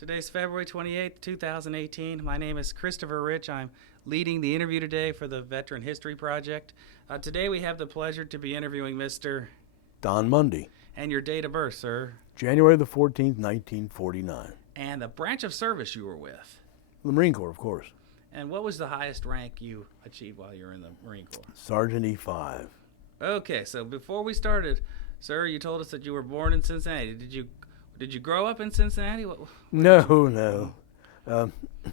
Today's February 28th, 2018. My name is Christopher Rich. I'm leading the interview today for the Veteran History Project. Today we have the pleasure to be interviewing Mr. Don Mundy. And your date of birth, sir? January the 14th, 1949. And the branch of service you were with? The Marine Corps, of course. And what was the highest rank you achieved while you were in the Marine Corps? Sergeant E5. Okay, so before we started, sir, you told us that you were born in Cincinnati. Did you grow up in Cincinnati? No.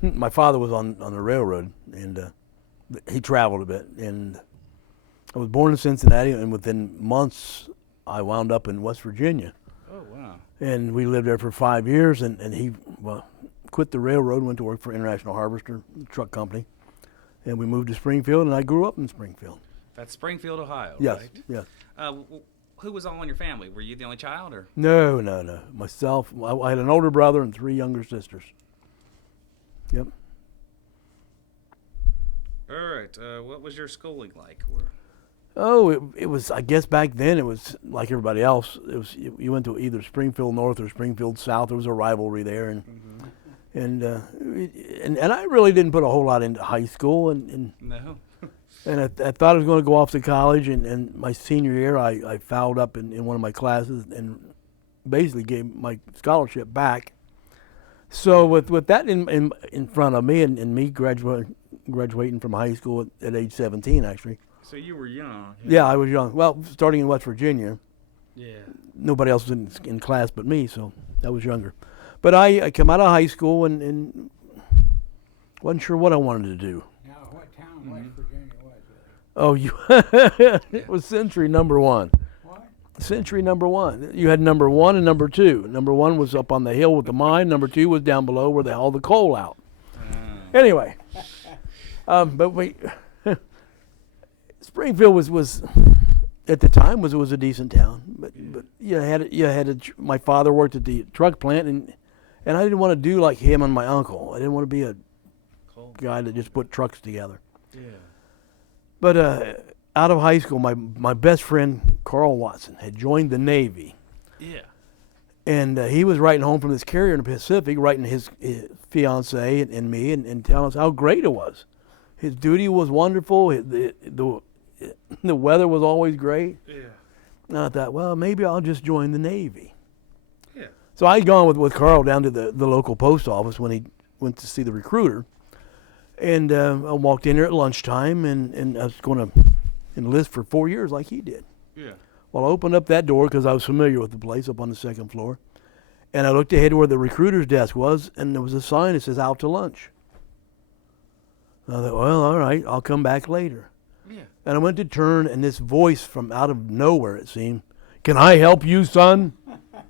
My father was on the railroad, and he traveled a bit. And I was born in Cincinnati, and within months, I wound up in West Virginia. Oh, wow. And we lived there for 5 years, and he quit the railroad, went to work for International Harvester, truck company. And we moved to Springfield, and I grew up in Springfield. That's Springfield, Ohio, yes, right? Yes. Who was all in your family? Were you the only child, or? No. Myself, I had an older brother and 3 younger sisters. Yep. All right. What was your schooling like? It was, I guess back then it was like everybody else. It was you went to either Springfield North or Springfield South. There was a rivalry there, and I really didn't put a whole lot into high school, No. And I thought I was going to go off to college, and my senior year I fouled up in one of my classes and basically gave my scholarship back. So with that in front of me and me graduating from high school at age 17 actually. So you were young. Yeah, I was young. Well, starting in West Virginia. Yeah. Nobody else was in class but me, so I was younger. But I come out of high school and wasn't sure what I wanted to do. Now, what town West Virginia was it? Oh, it was Century number 1. What? Century number 1. You had number 1 and number 2. Number 1 was up on the hill with the mine. Number 2 was down below where they hauled the coal out. Anyway, but Springfield was at the time was a decent town. But my father worked at the truck plant, and I didn't want to do like him and my uncle. I didn't want to be a guy that just put trucks together. Yeah. But out of high school, my best friend, Carl Watson, had joined the Navy. Yeah. And he was writing home from this carrier in the Pacific, writing his fiancée and me and telling us how great it was. His duty was wonderful. The weather was always great. Yeah. And I thought, well, maybe I'll just join the Navy. Yeah. So I'd gone with Carl down to the local post office when he went to see the recruiter. And I walked in there at lunchtime, and I was going to enlist for 4 years like he did. Yeah. Well, I opened up that door because I was familiar with the place up on the second floor. And I looked ahead where the recruiter's desk was, and there was a sign that says, out to lunch. And I thought, well, all right, I'll come back later. Yeah. And I went to turn, and this voice from out of nowhere, it seemed, can I help you, son? Yeah.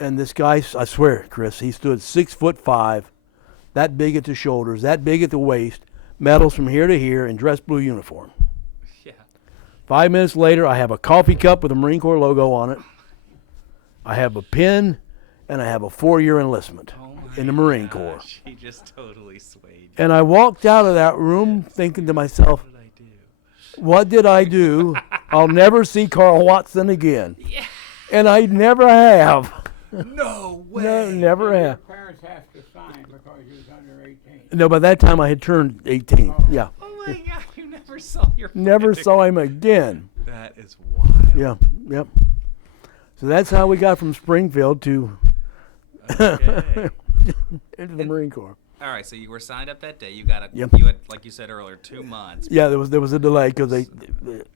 And this guy, I swear, Chris, he stood 6'5", that big at the shoulders, that big at the waist, medals from here to here, in dress blue uniform. Yeah. 5 minutes later, I have a coffee cup with a Marine Corps logo on it. I have a pin, and I have a 4-year enlistment in the Marine Corps. He just totally swayed you. And I walked out of that room thinking to myself, what did I do? I'll never see Carl Watson again. Yeah. And I never have. No way. No, never Your have. parents have to sign because you was under 18. No, by that time I had turned 18. Yeah. Oh my God! You never saw your. Never saw him again. That is wild. Yeah. Yep. So that's how we got from Springfield to Okay. into the Marine Corps. All right, so you were signed up that day. You got Yep. You had, like you said earlier, 2 months. Yeah, there was a delay because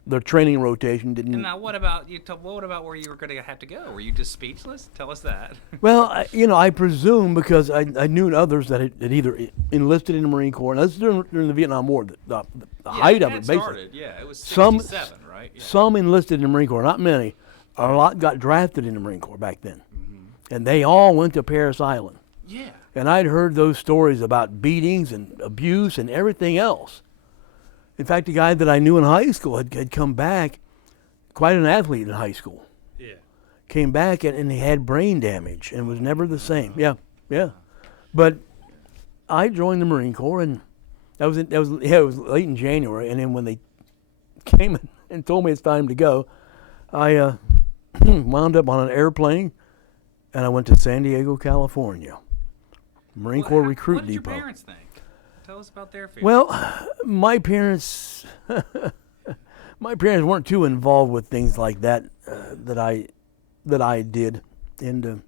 their training rotation didn't. And now, what about you? What about where you were going to have to go? Were you just speechless? Tell us that. Well, I presume because I knew others that had either enlisted in the Marine Corps. And this is during the Vietnam War, the height of it, basically. Started, yeah, it was Some- 67, right? Yeah. Some enlisted in the Marine Corps, not many. A lot got drafted in the Marine Corps back then. And they all went to Parris Island. Yeah. And I'd heard those stories about beatings and abuse and everything else. In fact, the guy that I knew in high school had come back, quite an athlete in high school. Yeah. Came back and he had brain damage and was never the same. Yeah. But I joined the Marine Corps, and it was late in January. And then when they came and told me it's time to go, I wound up on an airplane, and I went to San Diego, California. Marine Corps Recruit What did Depot. your parents think? Tell us about their feelings. Well, my parents, my parents weren't too involved with things like that that I did, and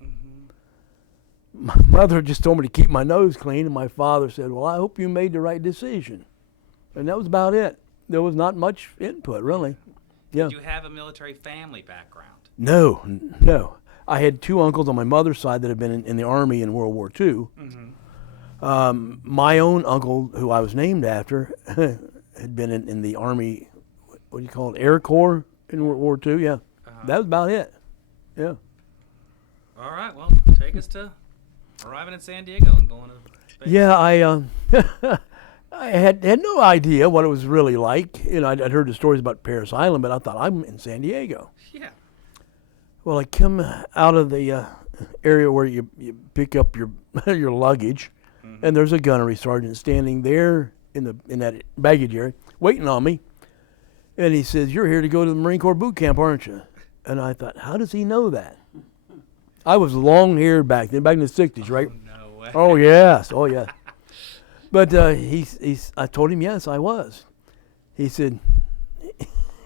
my mother just told me to keep my nose clean, and my father said, "Well, I hope you made the right decision," and that was about it. There was not much input, really. Yeah. Did you have a military family background? No, no. I had two uncles on my mother's side that had been in the Army in World War II. My own uncle, who I was named after, had been in the Army, what do you call it, Air Corps in World War II. Yeah, that was about it. Yeah. All right, well, take us to arriving in San Diego and going to base. Yeah, I had no idea what it was really like. You know, I'd heard the stories about Paris Island, but I thought, I'm in San Diego. Yeah. Well, I come out of the area where you pick up your your luggage, and there's a gunnery sergeant standing there in that baggage area, waiting on me. And he says, "You're here to go to the Marine Corps boot camp, aren't you?" And I thought, how does he know that? I was long-haired back then, back in the 60s, right? No way. Oh, yes. Oh, yeah. But I told him, yes, I was. He said,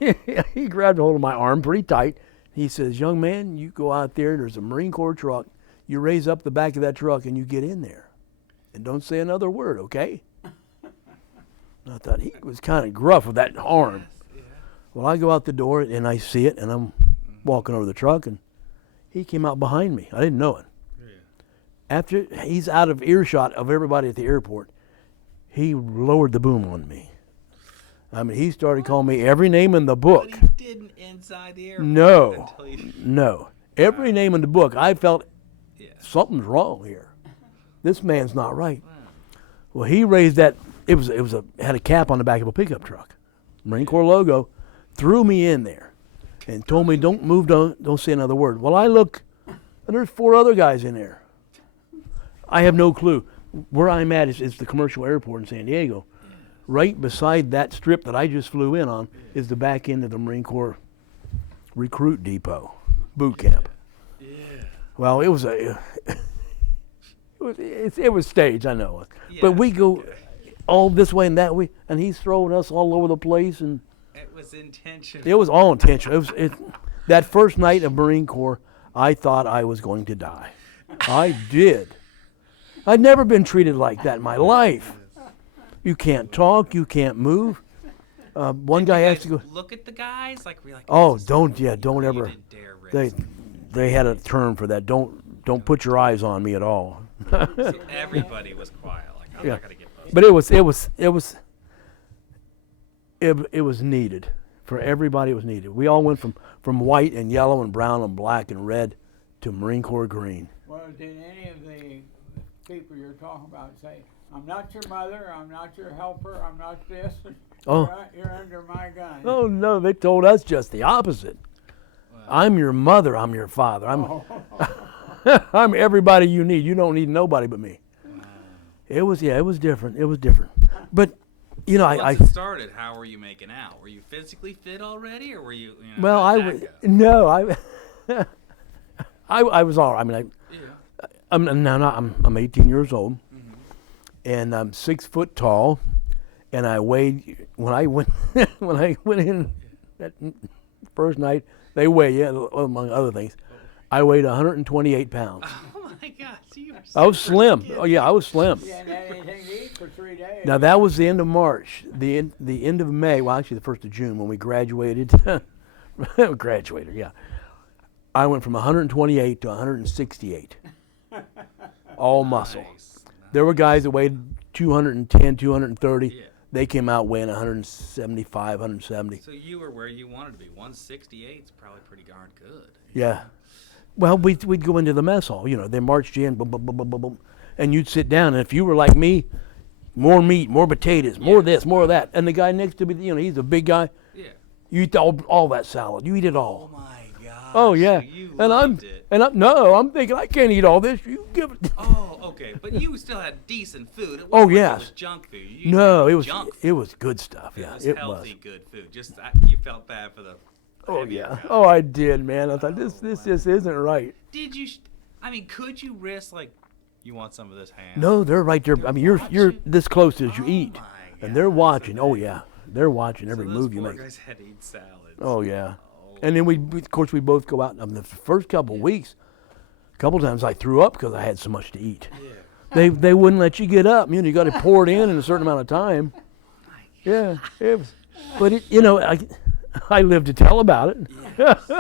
he grabbed a hold of my arm pretty tight. He says, "Young man, you go out there, there's a Marine Corps truck. You raise up the back of that truck and you get in there. And don't say another word, okay?" And I thought he was kind of gruff with that arm. Yeah. Well, I go out the door and I see it, and I'm walking over the truck, and he came out behind me. I didn't know it. Yeah. After he's out of earshot of everybody at the airport, he lowered the boom on me. I mean, he started calling me every name in the book. But he didn't inside the airport No, until you... no. Every name in the book, I felt Yeah. something's wrong here. This man's not right. Well, he raised that. It had a cap on the back of a pickup truck, Marine Corps logo. Threw me in there, and told me, "Don't move, don't say another word." Well, I look, and there's 4 other guys in there. I have no clue. Where I'm at is the commercial airport in San Diego. Right beside that strip that I just flew in on is the back end of the Marine Corps Recruit Depot, boot camp. Yeah. Well, it was it was staged, I know, Yeah, but we go all this way and that way, and he's throwing us all over the place, and It was intentional. it was all intentional. That first night of Marine Corps, I thought I was going to die. I did. I'd never been treated like that in my life. You can't talk, you can't move. One guy You asked guys to go. look at the guys like we're like. Oh, this is don't something don't you ever. didn't dare risk. They had a term for that. Don't put your eyes on me at all. So everybody was quiet. Like I'm Yeah. not gonna get busted. But it was needed. For everybody, it was needed. We all went from white and yellow and brown and black and red to Marine Corps green. Well, did any of the people you're talking about say, "I'm not your mother, I'm not your helper, I'm not this, Oh. you're under my gun"? Oh no, they told us just the opposite. I'm your mother, I'm your father. I'm everybody you need. You don't need nobody but me. It was different. It was different. But you know, Once it started, how were you making out? Were you physically fit already, or were you? well, how'd I that was go? no, I was all right. I mean, Yeah. I'm 18 years old, and I'm 6 foot tall, and I weighed when I went in that first night. They weigh you among other things. I weighed 128 pounds. Oh my gosh, you were I was super slim. skinny. Oh yeah, I was slim. You hadn't had anything to eat for 3 days. Now that was the end of March. The end of May. Well, actually, the 1st of June when we graduated. Graduated, yeah. I went from 128 to 168. All muscle. Nice. There were guys that weighed 210, 230. Yeah. They came out weighing 175, 170. So you were where you wanted to be. 168 is probably pretty darn good. Yeah. Well, we'd go into the mess hall. You know, they marched you in, boom, boom, boom, boom, boom, boom, and you'd sit down. And if you were like me, more meat, more potatoes, more this, more of that. And the guy next to me, you know, he's a big guy. Yeah. You eat all that salad. You eat it all. Oh my gosh. Oh yeah. So you and loved it. I'm thinking I can't eat all this. You give it. Oh, okay. But you still had decent food. It Oh, wasn't like yes. It was junk food. You No, had it was junk it was good stuff. food. Yeah, It was it healthy, was. good food. Just you felt bad for the. Oh heavier yeah. guys. Oh, I did, man. I thought this just isn't right. Did you? I mean, could you risk like You want some of this ham? No, they're right there. I mean, you're watching? this close as you Oh eat, my and they're God, watching. that's Oh amazing. yeah, they're watching every So those move you poor make. guys had to eat salads. Oh yeah. Oh. And then of course, we both go out. I mean, the first couple of weeks, a couple times I threw up because I had so much to eat. Yeah. They wouldn't let you get up. You know, you got to pour it in a certain amount of time. Yeah, it was, but I lived to tell about it. Yes.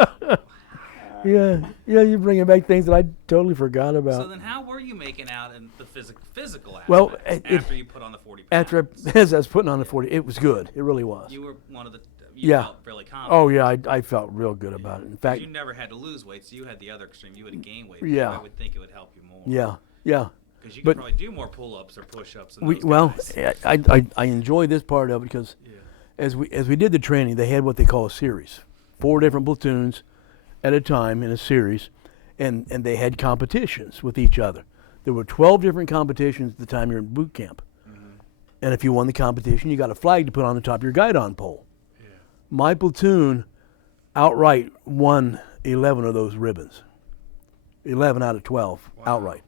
Yeah, you're bringing back things that I totally forgot about. So then, how were you making out in the physical aspects Well, after you put on the 40 pounds? After as I was putting on the 40, it was good. It really was. You were one of the. You Yeah. felt fairly confident. Oh yeah, I felt real good about it. In fact, You never had to lose weight, so you had the other extreme. You would have gained weight. Yeah. I would think it would help you more. yeah. Because you But- could probably do more pull-ups or push-ups. Than We those well, guys. I enjoy this part of it because Yeah. as we did the training, they had what they call a series, 4 different platoons at a time in a series, and they had competitions with each other. There were 12 different competitions at the time you're in boot camp, and if you won the competition, you got a flag to put on the top of your guidon pole. Yeah. My platoon outright won 11 of those ribbons. 11 out of 12 Wow. outright.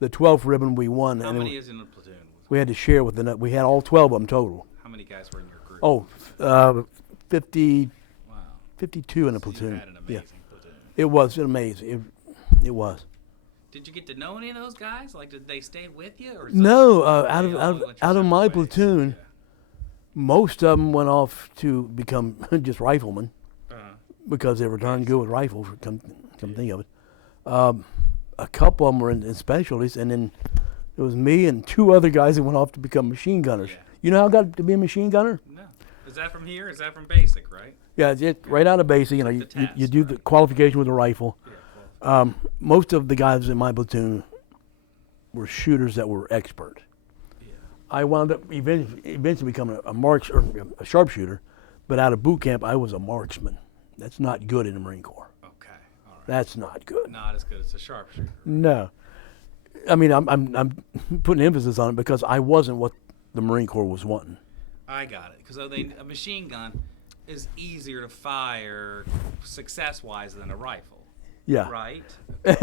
The 12th ribbon we won, How and many is in the platoon? we had to share with we had all 12 of them total. How many guys were in your group? Oh, 50, Wow. 52 in a So platoon. You had an amazing platoon. It was amazing. It was. Did you get to know any of those guys? Like, did they stay with you? Or No, they out all of went your out of my separate ways? platoon, most of them went off to become just riflemen Yeah. because they were darn good with rifles. Come think of it. A couple of them were in specialties, and then it was me and 2 other guys that went off to become machine gunners. Yeah. You know how I got to be a machine gunner? No. Is that from here? Is that from basic, right? Yeah, it's right out of basic. You know, Like the you test, do right? the qualification with a rifle. Yeah. Well, Most of the guys in my platoon were shooters that were expert. yeah. I wound up eventually becoming a sharpshooter, but out of boot camp, I was a marksman. That's not good in the Marine Corps. Okay. All right. That's not good. Not as good as a sharpshooter. No. I mean, I'm putting emphasis on it because I wasn't what the Marine Corps was wanting. I got it. Because a machine gun is easier to fire success-wise than a rifle. Yeah. Right? Yeah,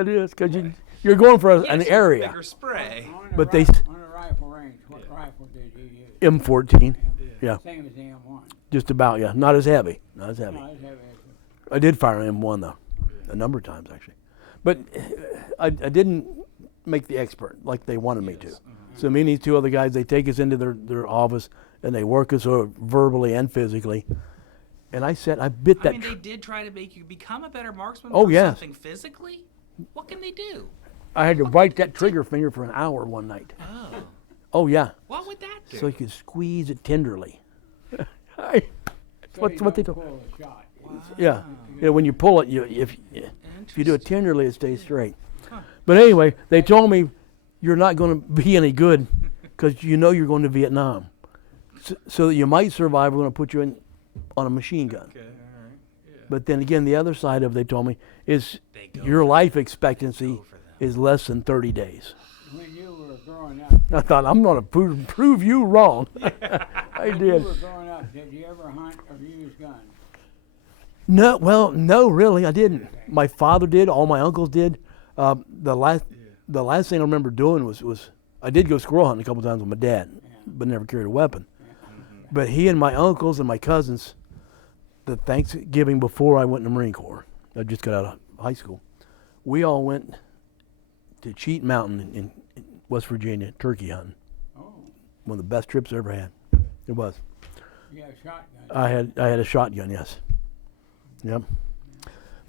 it is because you're going for an Yes, it's area. Bigger spray. On the But they on the rifle range, what Yeah. rifle did you use? M14, yeah, Same as the M1. just about, yeah. Not as heavy. Not as heavy. No, it's heavy. I did fire an M1 though, a number of times actually, but I didn't make the expert like they wanted me to. So me and these 2 other guys, they take us into their office and they work us verbally and physically. And I bit I that. mean, they did try to make you become a better marksman Oh, for yes. something physically? What can they do? I had to bite that trigger finger for an hour one night. Oh. Oh yeah, What would that do? so you could squeeze it tenderly. So What's you what they don't do? pull the shot. Yeah, when you pull it, if you do it Interesting. tenderly, it stays straight. Huh. But anyway, they told me you're not going to be any good because you know you're going to Vietnam. So that you might survive, we're going to put you on a machine gun. Okay, all right. Yeah. But then again, the other side of it, they told me, is They go your for life They expectancy go for them. is less than 30 days. When you were growing up, I thought, I'm going to prove you wrong. I when did. you were growing up, did you ever hunt or use guns? No, really, I didn't. My father did. All my uncles did. The last thing I remember doing was I did go squirrel hunting a couple times with my dad, but never carried a weapon. But he and my uncles and my cousins, the Thanksgiving before I went in the Marine Corps, I just got out of high school, we all went to Cheat Mountain in West Virginia, turkey hunting. Oh, One of the best trips I ever had. It was. you had a shotgun. I had a shotgun, yes. Yep.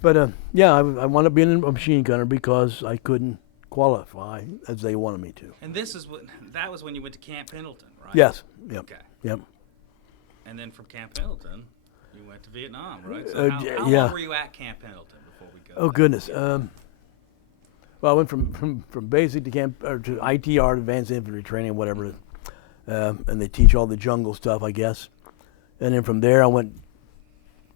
But yeah, I wound up being a machine gunner because I couldn't qualify as they wanted me to. And that was when you went to Camp Pendleton, right? Yes. Yep. Okay. Yep. And then from Camp Pendleton, you went to Vietnam, right? So Uh, how yeah. long were you at Camp Pendleton before we go? Oh there? goodness. Well, I went from basic to camp or to ITR, Advanced Infantry Training, whatever, it is. And they teach all the jungle stuff, I guess. And then from there, I went.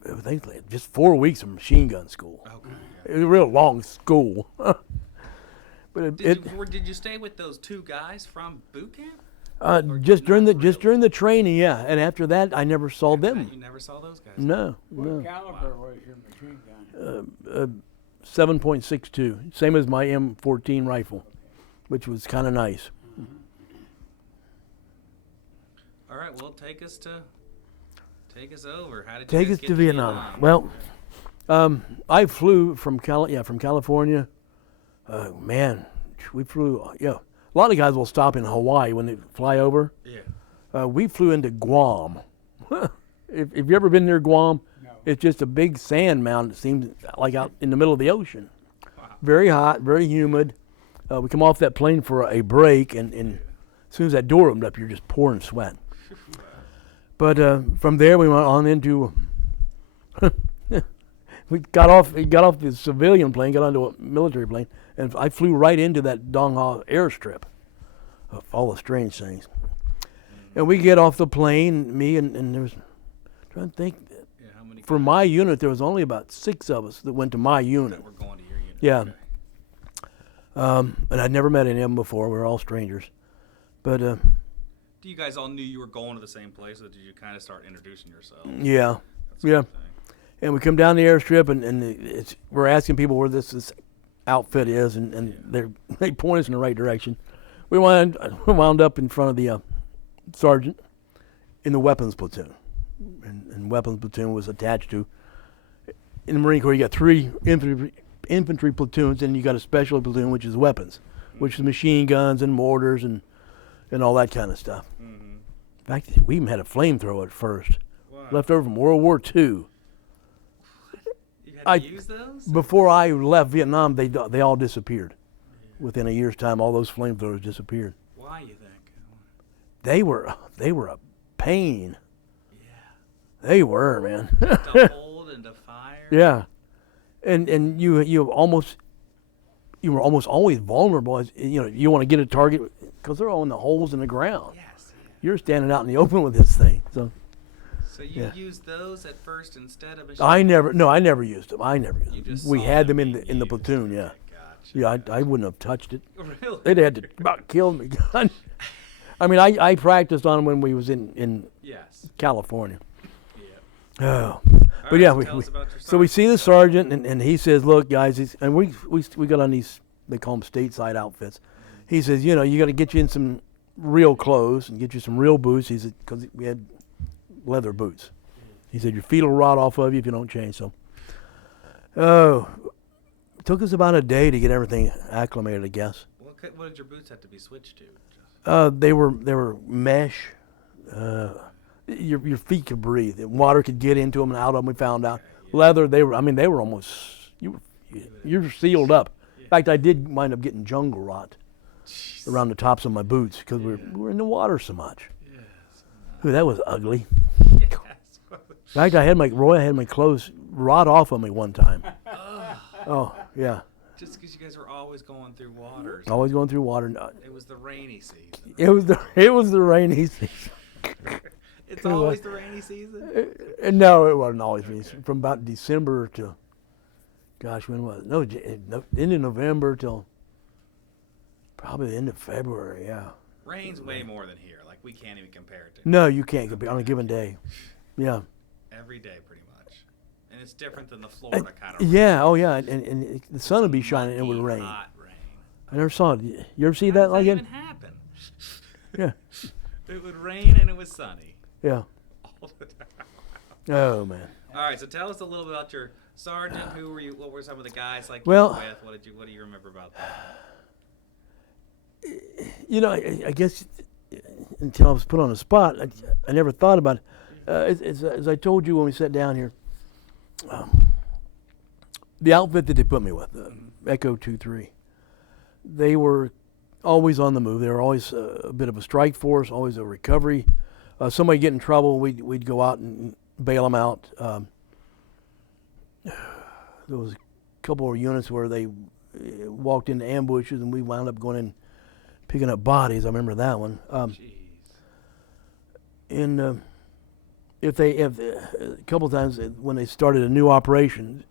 I think just 4 weeks of machine gun school. Okay. It was a real long school. But Did you stay with those 2 guys from boot camp? just during not during the training, yeah. And after that, I never saw them. You never saw those guys. No, What no. caliber was your machine gun? 7.62, same as my M14 rifle, which was kind of nice. All right, well, take us over. How did you Take guys us get to Vietnam. Well, I flew from California. Man, we flew. Yeah, a lot of guys will stop in Hawaii when they fly over. Yeah. We flew into Guam. if you ever been near Guam, No. it's just a big sand mound. It seems like out in the middle of the ocean. Wow. Very hot, very humid. We come off that plane for a break, and as soon as that door opened up, you're just pouring sweat. But from there, we went on into. We got off the civilian plane, got onto a military plane, and I flew right into that Dong Ha airstrip. Of all the strange things. And we get off the plane, me and there was, trying to think, Yeah, how many for guys my unit, there was only about 6 of us that went to my unit. that were going to your unit? Yeah. Okay. And I'd never met any of them before. We were all strangers. But, Do you guys all knew you were going to the same place, or did you kind of start introducing yourselves? yeah. That sort Yeah. of thing? And we come down the airstrip, and we're asking people where this outfit is, and they point us in the right direction. We wound up in front of the sergeant in the weapons platoon. And weapons platoon was attached to, in the Marine Corps, you got 3 infantry platoons, and you got a special platoon, which is weapons, which is machine guns and mortars and all that kind of stuff. Mm-hmm. In fact, we even had a flamethrower at first, Wow. left over from World War II. You had to use those? Before I left Vietnam, they all disappeared. Within a year's time, all those flamethrowers disappeared. Why, you think? They were a pain. Yeah. They were, man. To hold and to fire? Yeah, and you were almost always vulnerable. As, you want to get a target because they're all in the holes in the ground. Yes. Yeah. You're standing out in the open with this thing. So So you Yeah. used those at first instead of machine I never guns? used them. I never used You them. just We saw had them them in being the used. platoon. Yeah, Gotcha. yeah. I wouldn't have touched it. Really? They'd had to about kill me. I mean, I practiced on them when we was in Yes. California. Yeah. Oh, All but right, yeah, so we, tell we us about your so we see the sergeant. sergeant, and he says, "Look, guys," and we got on these, they call them stateside outfits. He says, you got to get you in some real clothes and get you some real boots. He said, because we had leather boots. He said, your feet will rot off of you if you don't change. So, it took us about a day to get everything acclimated, I guess. What did your boots have to be switched to? They were mesh. Your feet could breathe. Water could get into them and out of them. We found out. Yeah. Leather. They were almost. You're sealed up. In fact, I did wind up getting jungle rot Jeez. around the tops of my boots because we were in the water so much. Yes. Ooh, that was ugly. Yes. In fact, I had my clothes rot off of me one time. Oh yeah, Just because you guys were always going through waters. always going through water. It was the rainy season. It was the rainy season. It's always the rainy season? No, it wasn't always rainy. From about December to, gosh, when was it? No, end of November till probably the end of February. Yeah. Rain's way more than here. Like, we can't even compare it to No, you can't compare on a given day. Yeah. every day, pretty much. And it's different than the Florida kind of rain. Yeah. Oh yeah. And the sun would be shining and it would Muggy, rain. hot rain. I never saw it. You ever see How that does like that it? even happen? Yeah. It would rain and it was sunny Yeah. all the time. Oh man. All right, so tell us a little bit about your sergeant. Who were you? What were some of the guys like Well- you were with? What do you remember about that? I guess until I was put on the spot, I never thought about it. As I told you when we sat down here, the outfit that they put me with, Echo 2-3, they were always on the move. They were always a bit of a strike force, always a recovery. Somebody get in trouble, we'd go out and bail them out. There was a couple of units where they walked into ambushes, and we wound up going in picking up bodies. I remember that one. Jeez. And if a couple of times when they started a new operation,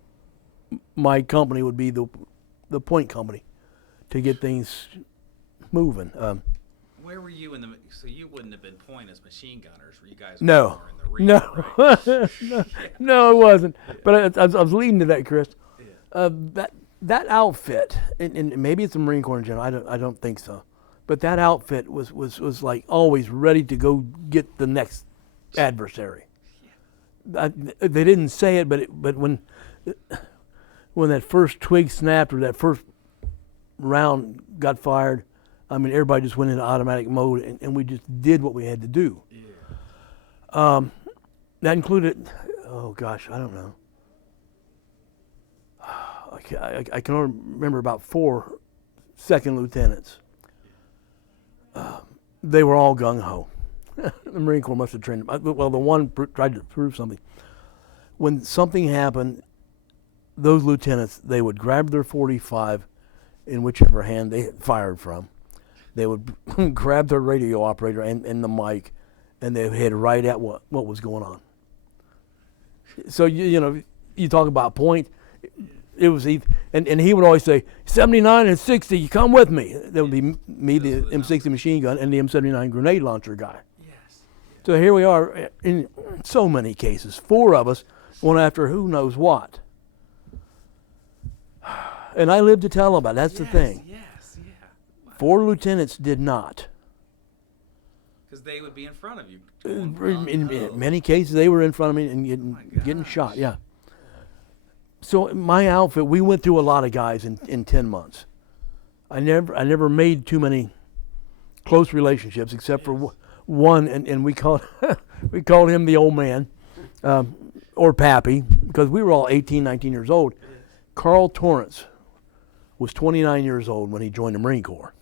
my company would be the point company to get things moving. Where were you in the? So you wouldn't have been point as machine gunners. Were you guys? No. More in the region, No, right? no, it wasn't. But I was leading to that, Chris. Yeah. That that outfit, and maybe it's the Marine Corps in general. I don't think so, but that outfit was like always ready to go get the next adversary. They didn't say it, but when that first twig snapped or that first round got fired, I mean, everybody just went into automatic mode, and we just did what we had to do. Yeah. That included, oh gosh, I don't know. I can only remember about 4 second lieutenants. They were all gung-ho. The Marine Corps must have trained them. Well, the one tried to prove something. When something happened, those lieutenants, they would grab their .45 in whichever hand they fired from. They would grab their radio operator and the mic, and they would head right at what was going on. So, you know, you talk about point. It was and he would always say, 79 and 60, you come with me. That would be me, the M60 machine gun, and the M79 grenade launcher guy. Yes. So here we are in so many cases, 4 of us, one after who knows what. And I lived to tell about it. That's the thing. Yes, yeah. Wow. 4 lieutenants did not. Because they would be in front of you. In many cases, they were in front of me and getting shot, yeah. So my outfit, we went through a lot of guys in 10 months. I never made too many close relationships except for one, and we called him the old man, or Pappy, because we were all 18, 19 years old. Carl Torrance was 29 years old when he joined the Marine Corps.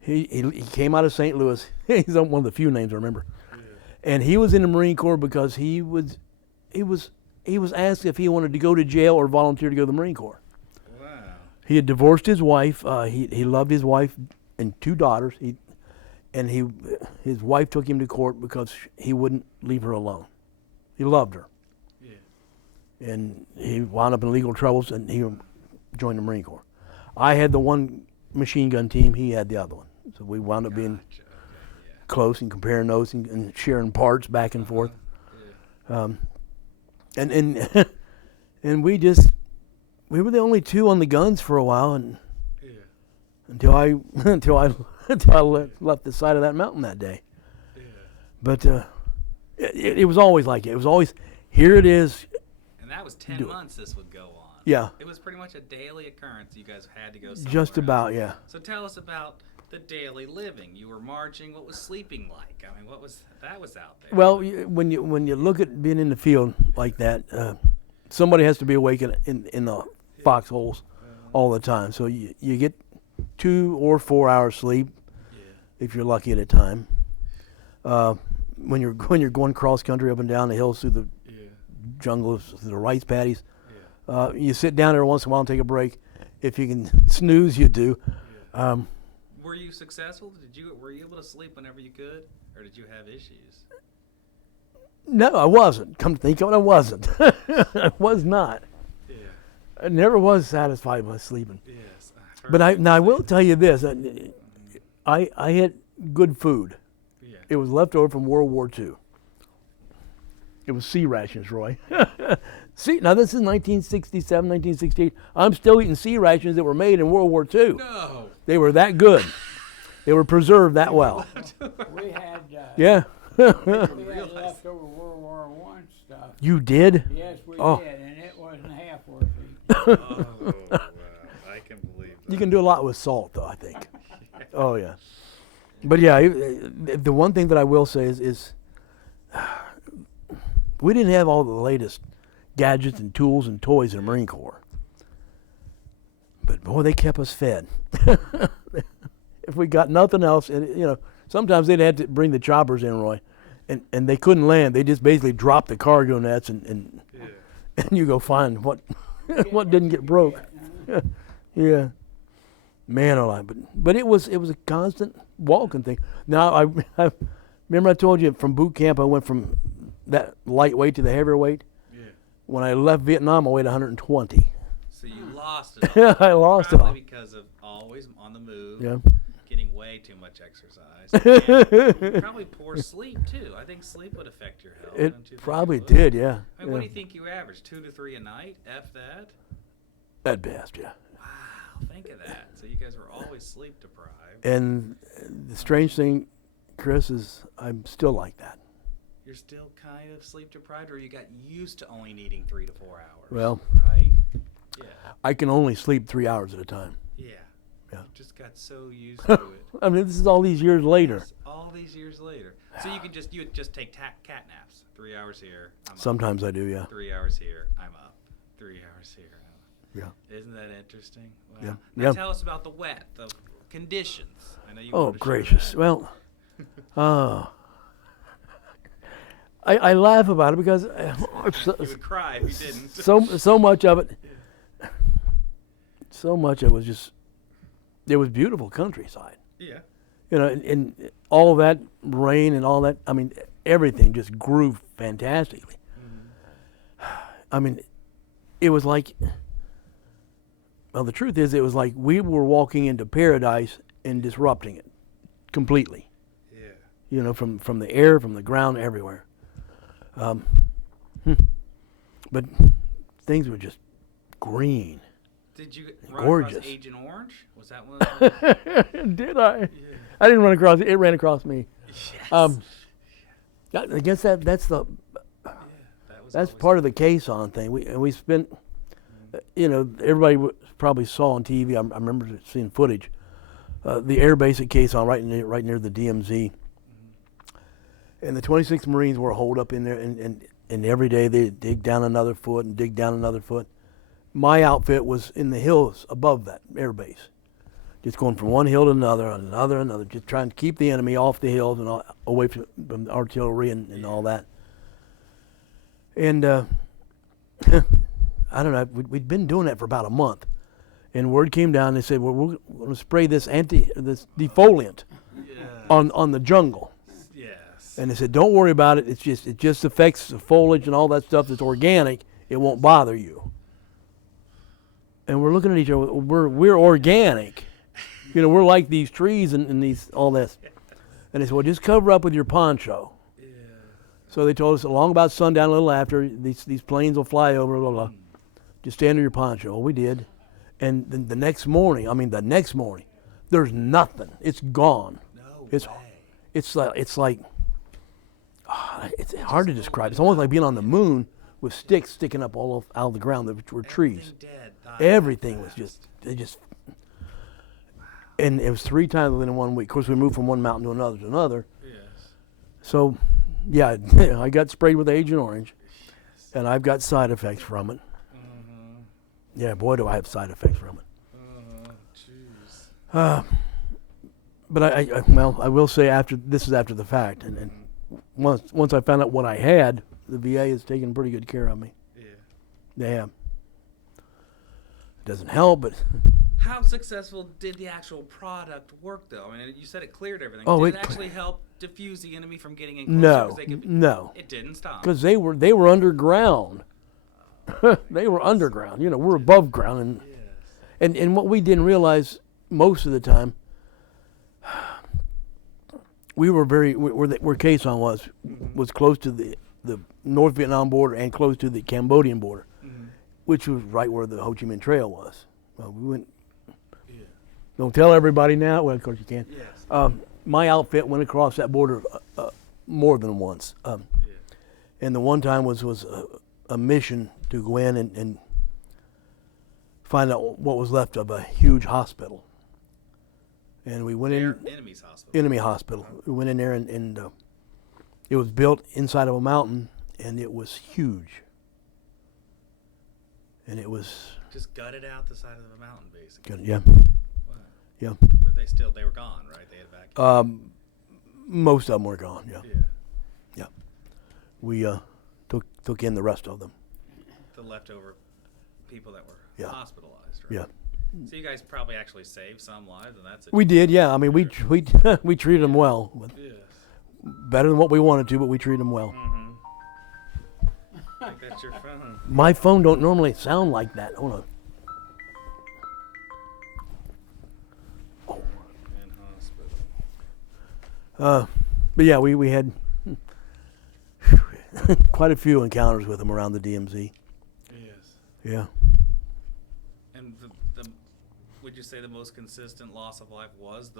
He came out of St. Louis. He's one of the few names I remember. Yeah. And he was in the Marine Corps because he was asked if he wanted to go to jail or volunteer to go to the Marine Corps. Wow. He had divorced his wife. He loved his wife and 2 daughters. His wife took him to court because he wouldn't leave her alone. He loved her. Yeah. And he wound up in legal troubles, and he joined the Marine Corps. I had the one machine gun team. He had the other one. So we wound up being close and comparing notes and sharing parts back and forth. Yeah. And we were the only 2 on the guns for a while, and until I left the side of that mountain that day. Yeah. But it was always like it. It was always, here it is. And that was 10 months this would go on. Yeah. It was pretty much a daily occurrence. You guys had to go somewhere just about, else. yeah. So tell us about the daily living. You were marching. What was sleeping like? I mean, what was out there? Well, when you look at being in the field like that, somebody has to be awake in the foxholes all the time. So you get 2 or 4 hours sleep if you're lucky at a time. When you're going cross country up and down the hills through the jungles, through the rice paddies, you sit down every once in a while and take a break. If you can snooze, you do. Were you successful? Were you able to sleep whenever you could, or did you have issues? No, I wasn't. Come to think of it, I wasn't. I was not. Yeah. I never was satisfied with sleeping. Yes. But I will tell you this. I had good food. Yeah. It was left over from World War II. It was C rations, Roy. See, now this is 1967, 1968. I'm still eating C rations that were made in World War II. No. They were that good. They were preserved that well. We had yeah. we had leftover World War I stuff. You did? Yes, we did, and it wasn't half worth eating. Oh, wow. I can believe that. You can do a lot with salt, though, I think. Oh, yeah. But, yeah, the one thing that I will say is we didn't have all the latest gadgets and tools and toys in the Marine Corps. But, boy, they kept us fed. If we got nothing else, and sometimes they'd have to bring the choppers in, Roy, and they couldn't land. They just basically dropped the cargo nets, and you go find what didn't get broke. Yeah, man alive. But it was a constant walking thing. Now I remember I told you from boot camp I went from that lightweight to the heavier weight. Yeah. When I left Vietnam, I weighed 120. So you lost it all. I lost it all. Probably because of always on the move. Yeah. Getting way too much exercise. Probably poor sleep too. I think sleep would affect your health. It probably did, yeah. I mean, what do you think you average? 2 to 3 a night? F that? At best, yeah. Think of that. So you guys were always sleep deprived. And the strange thing, Chris, is I'm still like that. You're still kind of sleep deprived, or you got used to only needing 3 to 4 hours? Well, right? Yeah. I can only sleep 3 hours at a time. Yeah. Yeah. You just got so used to it. I mean, this is all these years later. Yes, all these years later. So you would just take cat naps. 3 hours here. I'm Sometimes up. I do, yeah. 3 hours here. I'm up. 3 hours here. I'm up. Yeah. Isn't that interesting? Wow. Yeah. Now Yeah. tell us about the wet, the conditions. I know you. Oh, wanted to share gracious. that. Well, I laugh about it because You would cry if you didn't. so much of it, so much of it was just, it was beautiful countryside. Yeah. You know, and all that rain and all that, I mean, everything just grew fantastically. I mean, it was like, well, the truth is, it was like we were walking into paradise and disrupting it completely. Yeah. You know, from the air, from the ground, everywhere. But things were just green. Did you run Gorgeous. across Agent Orange? Was that one? Did I? Yeah. I didn't run across it. It ran across me. Yes. I guess that's that was that's always part of the caisson thing. We spent, you know, everybody probably saw on TV. I remember seeing footage. The air base at Caisson, right near the DMZ, and the 26th Marines were holed up in there, and every day they dig down another foot and dig down another foot. My outfit was in the hills above that air base, just going from one hill to another, just trying to keep the enemy off the hills and away from the artillery and all that. And I don't know, we'd been doing that for about a month. And word came down, they said, well, we're going to spray this defoliant on the jungle. Yes. And they said, don't worry about it. It just affects the foliage and all that stuff that's organic. It won't bother you. And we're looking at each other. We're organic. You know, we're like these trees and these all this. And they said, well, just cover up with your poncho. Yeah. So they told us along about sundown, a little after, these planes will fly over, blah, blah. Just stay under your poncho. Well, we did. And then the next morning, there's nothing. It's gone. No It's way. it's like it's hard to describe. It's almost like being on the moon with sticks sticking up all out of the ground that were trees. Everything was just and it was 3 times within 1 week. Of course, we moved from one mountain to another. Yes. So, yeah, I got sprayed with Agent Orange, and I've got side effects from it. Yeah, boy, do I have side effects from it. Jeez. But I will say this is after the fact, and once I found out what I had, the VA has taken pretty good care of me. Yeah. They have. It doesn't help, but How successful did the actual product work, though? I mean, you said it cleared everything. Oh, did it it actually help diffuse the enemy from getting in closer? no, 'Cause they could, no, It didn't stop. because they were underground. They were underground. You know, we're above ground, Yes. and what we didn't realize most of the time, we were where Caisson was close to the North Vietnam border and close to the Cambodian border, which was right where the Ho Chi Minh Trail was. Well, we went. Yeah. Don't tell everybody now. Well, of course you can. Yes. My outfit went across that border more than once, and the one time was a mission to go in and find out what was left of a huge hospital. And we went in. Enemy's hospital. Enemy hospital. We went in there and it was built inside of a mountain, and it was huge. And it was Just gutted out the side of the mountain, basically. good. Yeah, Wow. yeah. Were they were gone, right? They had evacuated. Most of them were gone. Yeah, Yeah. yeah. We took in the rest of them. The leftover people that were Yeah. hospitalized, right? Yeah. So you guys probably actually saved some lives, and that's it. We did. Yeah. I mean, we we treated them well. Yes. Better than what we wanted to, but we treated them well. I think that's your phone. My phone don't normally sound like that. Hold on. In hospital. But yeah, we had quite a few encounters with them around the DMZ. Yes. Yeah. And the would you say the most consistent loss of life was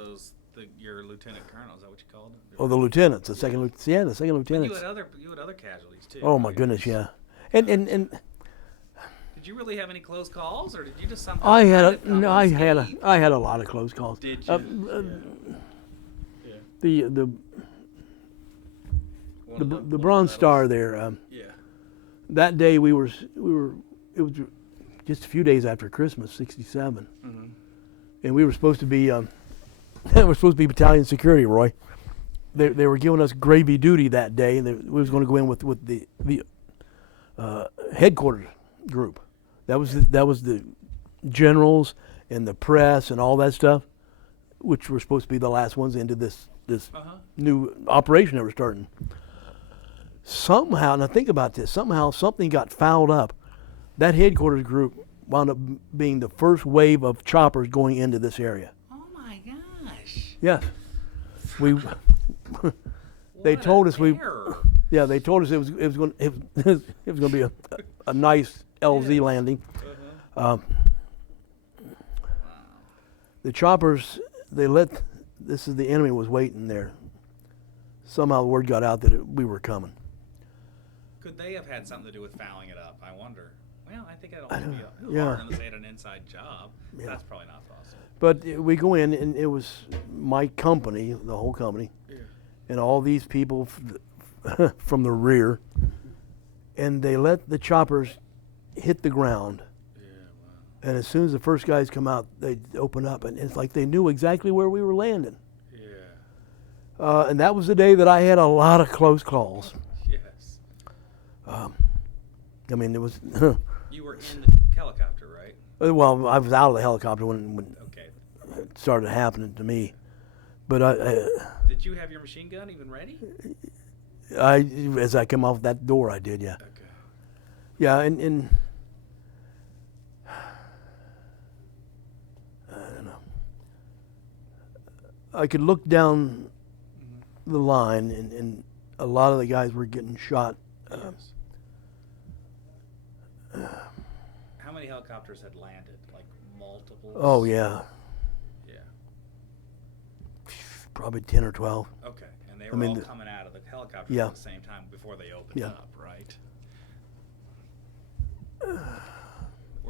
your lieutenant colonel? Is that what you called it? Oh, the lieutenants, the second But you lieutenants. had other casualties too. Oh my right? goodness, yeah. And Did you really have any close calls, or did you just somehow? I kind of come I unscathed? had a lot of close calls. Did you? The One of the one of Bronze medals. Star there. Yeah. That day it was just a few days after Christmas, '67, Mm-hmm. and we were supposed to be battalion security, Roy. They were giving us gravy duty that day, and we was going to go in with the headquarters group. That was the generals and the press and all that stuff, which were supposed to be the last ones into this new operation that we're starting. Somehow, now think about this, somehow something got fouled up. That headquarters group wound up being the first wave of choppers going into this area. Oh my gosh. Yes. They What told a us we terror. Yeah, they told us it was going to be a nice LZ Yeah. landing. Uh-huh. The choppers, the enemy was waiting there. Somehow the word got out that we were coming. Could they have had something to do with fouling it up? I wonder. Well, I think it'd only be Yeah. hard unless they had an inside job. Yeah. That's probably not possible. But we go in, and it was my company, the whole company, Yeah. and all these people from the rear, and they let the choppers hit the ground. Yeah, wow. And as soon as the first guys come out, they open up, and it's like they knew exactly where we were landing. Yeah. And that was the day that I had a lot of close calls. Yes. I mean, it was, You were in the helicopter, right? well, I was out of the helicopter when Okay. it started happening to me. But Did you have your machine gun even ready? as I came off that door, I did, yeah. Okay. Yeah, and I don't know. I could look down the line, and a lot of the guys were getting shot. Yes. How many helicopters had landed? Like multiple? Oh, yeah, Yeah. probably 10 or 12. Okay. And they were all coming out of the helicopter Yeah. at the same time before they opened Yeah. up, right?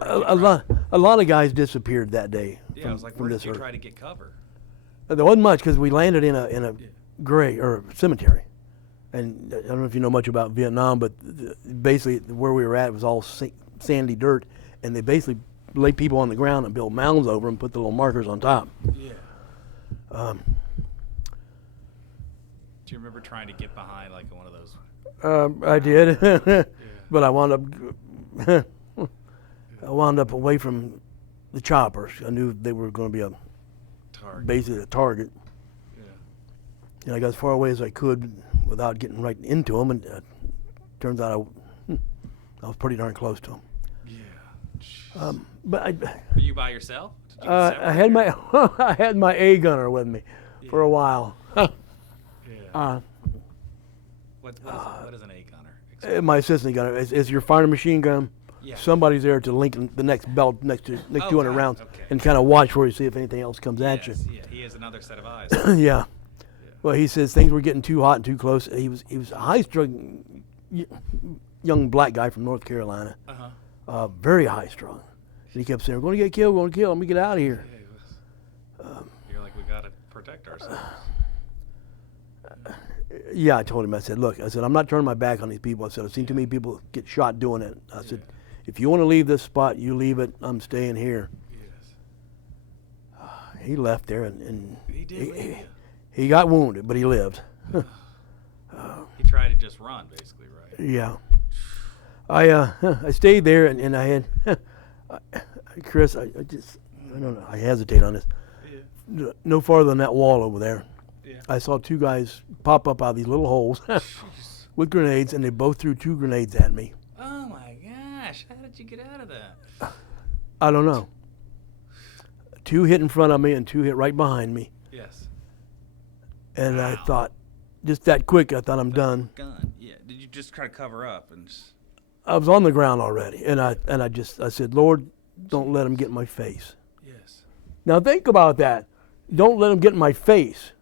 A lot of guys disappeared that day. Yeah, from, I was like, from where this did you earth. try to get cover? There wasn't much because we landed in a Yeah. grave or cemetery, and I don't know if you know much about Vietnam, but basically where we were at was all sandy dirt, and they basically lay people on the ground and build mounds over them, put the little markers on top. Yeah. Do you remember trying to get behind like one of those? I did, but I wound up away from the choppers. I knew they were going to be basically a target. Yeah. And I got as far away as I could without getting right into them, and turns out I was pretty darn close to them. Yeah. But Were you by yourself? Did you I separate had or- my I had my A gunner with me for a while. Yeah. What is an A gunner? My assistant gunner is your firing machine gun. Yeah. Somebody's there to link the next belt next 200 God, rounds, okay. and kind of watch for you, see if anything else comes at you. Yes, yeah, he has another set of eyes. Yeah. Well, he says things were getting too hot and too close. He was a high-strung young black guy from North Carolina, Uh-huh. very high-strung. And he kept saying, "We're going to get killed. We're going to kill. Let me get out of here." Yeah, he was. You're like, we got to protect ourselves. Yeah, I told him. I said, "Look, I'm not turning my back on these people." I said, "I've seen too many people get shot doing it." I said, "If you want to leave this spot, you leave it. I'm staying here." Yes. He left there, and He did leave you. he got wounded, but he lived. He tried to just run, basically, right? Yeah. I stayed there, and I had Chris. I don't know. I hesitate on this. Yeah. No farther than that wall over there. Yeah. I saw two guys pop up out of these little holes Jeez. with grenades, and they both threw 2 grenades at me. Oh my gosh! How did you get out of that? I don't know. 2 hit in front of me and 2 hit right behind me. Yes. And I thought, just that quick, I thought I'm done. Gun. Yeah. Did you just try to cover up and? Just... I was on the ground already, and I said, "Lord, don't let them get in my face." Yes. Now think about that. Don't let them get in my face.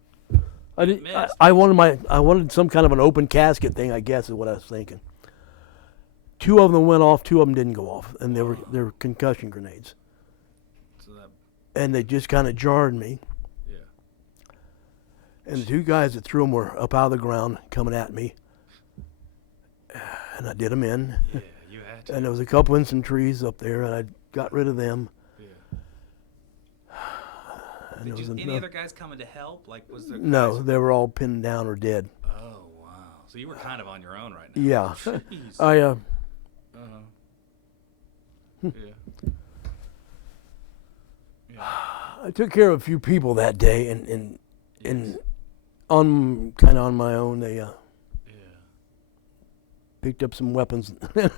I didn't. Missed. I wanted some kind of an open casket thing, I guess is what I was thinking. 2 of them went off. 2 of them didn't go off, and they were concussion grenades. So that, And they just kind of jarred me. yeah. And the 2 guys that threw them were up out of the ground, coming at me. And I did them in. Yeah, you had to. And there was a couple in some trees up there, and I got rid of them. Yeah. And Did there was any enough- other guys coming to help? Like, was there? No, guys- they were all pinned down or dead. Oh wow. So you were kind of on your own right now. Yeah. Jeez. I Uh-huh. Yeah. Yeah. I took care of a few people that day, and on kind of on my own, they Yeah. picked up some weapons. You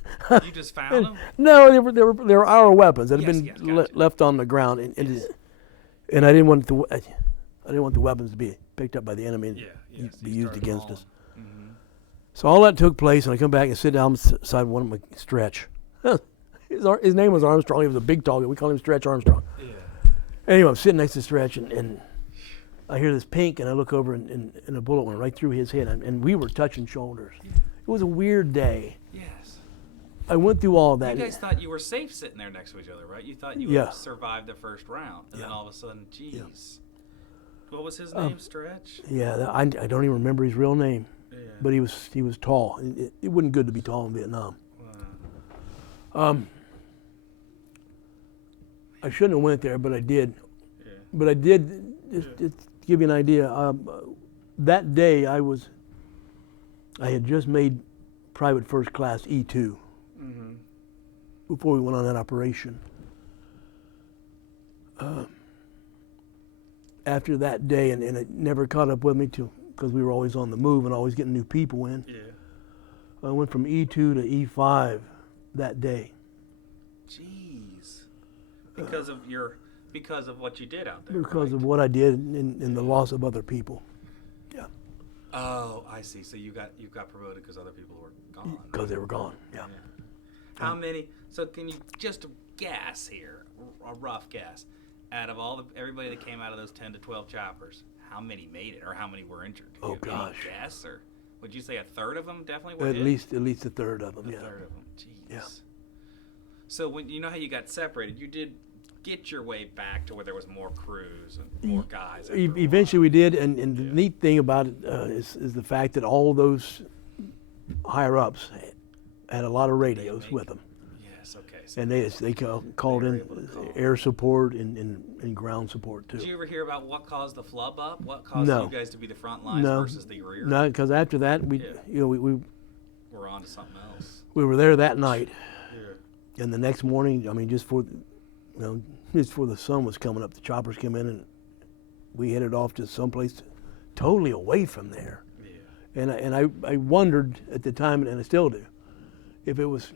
just found them? No, they were our weapons that had Yes, been yes, gotcha. left on the ground, and I didn't want the weapons to be picked up by the enemy and Yeah. Yes. be used against us. Mm-hmm. So all that took place, and I come back and sit down beside one of my Stretch. His name was Armstrong. He was a big tall guy. We called him Stretch Armstrong. Yeah. Anyway, I'm sitting next to Stretch, and I hear this pink, and I look over, and a bullet went right through his head, and we were touching shoulders. Yeah. It was a weird day. Yes. I went through all that. You guys thought you were safe sitting there next to each other, right? You thought you Yeah. would survive the first round, and then Yeah. all of a sudden, geez. Yeah. What was his name? Stretch? Yeah, I don't even remember his real name, Yeah. but he was tall. It wasn't good to be tall in Vietnam. Wow. I shouldn't have went there, but I did. Yeah. But I did. Just to give you an idea, that day I had just made private first class E2 Mm-hmm. before we went on that operation. After that day, and it never caught up with me because we were always on the move and always getting new people in. Yeah. I went from E2 to E5 that day. Jeez. Because of what you did out there. Because right? of what I did and the loss of other people. Yeah. Oh, I see. So you got promoted because other people were gone. Because they were gone. Yeah. How many? So can you just guess here, a rough guess, out of everybody that came out of those 10 to 12 choppers, how many made it, or how many were injured? Oh, Can you gosh. guess, or would you say a third of them definitely were At hit? least a third of them. A Yeah. third of them. Jeez. Yeah. So when you know how you got separated, you did get your way back to where there was more crews and more guys. after a while. Eventually we did, and the neat thing about it is the fact that all those higher ups had a lot of radios with them, Yes. Okay. So and they called They were in able to call. air support and ground support too. did you ever hear about what caused the flub up? What caused No. you guys to be the front lines No. versus the rear? No, because after that we Yeah. we We're on to something else. we were there that night, Yeah. and the next morning, I mean, just before the sun was coming up, the choppers came in, and we headed off to someplace totally away from there. Yeah. And I wondered at the time, and I still do, if it was.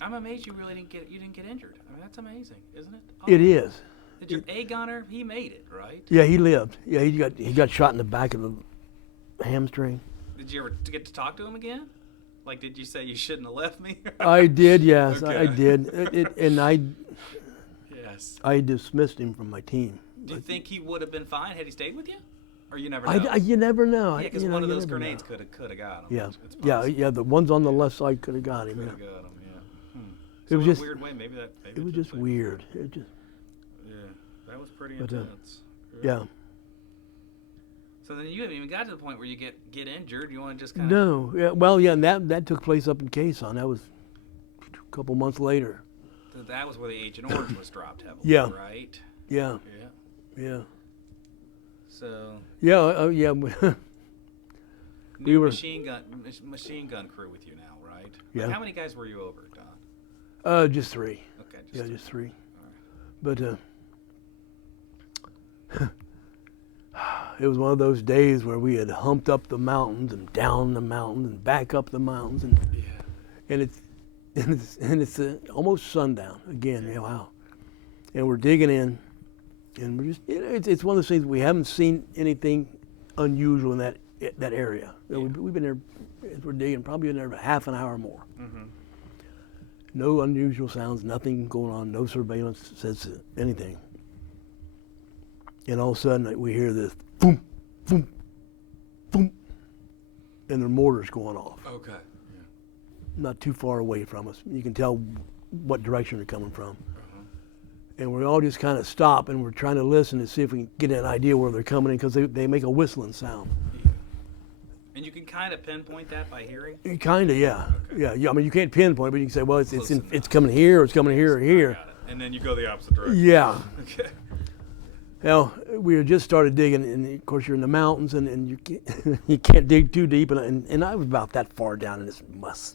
I'm amazed you didn't get injured. I mean, that's amazing, isn't it? It is. Did your A gunner? He made it, right? Yeah, he lived. Yeah, he got shot in the back of the hamstring. Did you ever get to talk to him again? Like, did you say you shouldn't have left me? I did, yes, I Okay. did. And Yes. I dismissed him from my team. Do you think he would have been fine had he stayed with you? Or you never know? You never know. Yeah, because You know, one of you those never grenades know. could have got him. Yeah, It's yeah, possible. yeah. The ones on the left side could have got him. Could Yeah. have got him. Yeah. It was in a just weird way. Maybe it was just weird. It just Yeah, that was pretty But, intense. yeah. So then you haven't even got to the point where you get injured. You want to just kind of. No, yeah, well, yeah, and that took place up in Quezon. That was a couple months later. That was where the Agent Orange was dropped heavily. Yeah. Right. Yeah, Yeah. yeah, So. yeah, yeah. New were- machine gun crew with you now, right? Yeah. Like, how many guys were you over, Don? Just 3. Okay. Yeah, just 3. All right. But it was one of those days where we had humped up the mountains and down the mountains and back up the mountains, and Yeah. it's almost sundown again. Yeah, wow. And we're digging in, and we're just it's one of those things we haven't seen anything unusual in that area. Yeah. We've been there as we're digging, probably been there about half an hour more. Mm-hmm. No unusual sounds, nothing going on, no surveillance says anything. and all of a sudden we hear this boom, boom, boom, and the mortar's going off. Okay. Not too far away from us. You can tell what direction they're coming from. Uh-huh. And we all just kind of stop and we're trying to listen to see if we can get an idea where they're coming in, because they make a whistling sound. Yeah. And you can kind of pinpoint that by hearing? Kind of, yeah. Okay. Yeah. I mean, you can't pinpoint, but you can say, well, it's Close coming here, or it's coming here, or here. Got it. And then you go the opposite direction. Yeah. Okay. Well, we had just started digging, and of course you're in the mountains, and you can't, you can't dig too deep, and I was about that far down in this muss.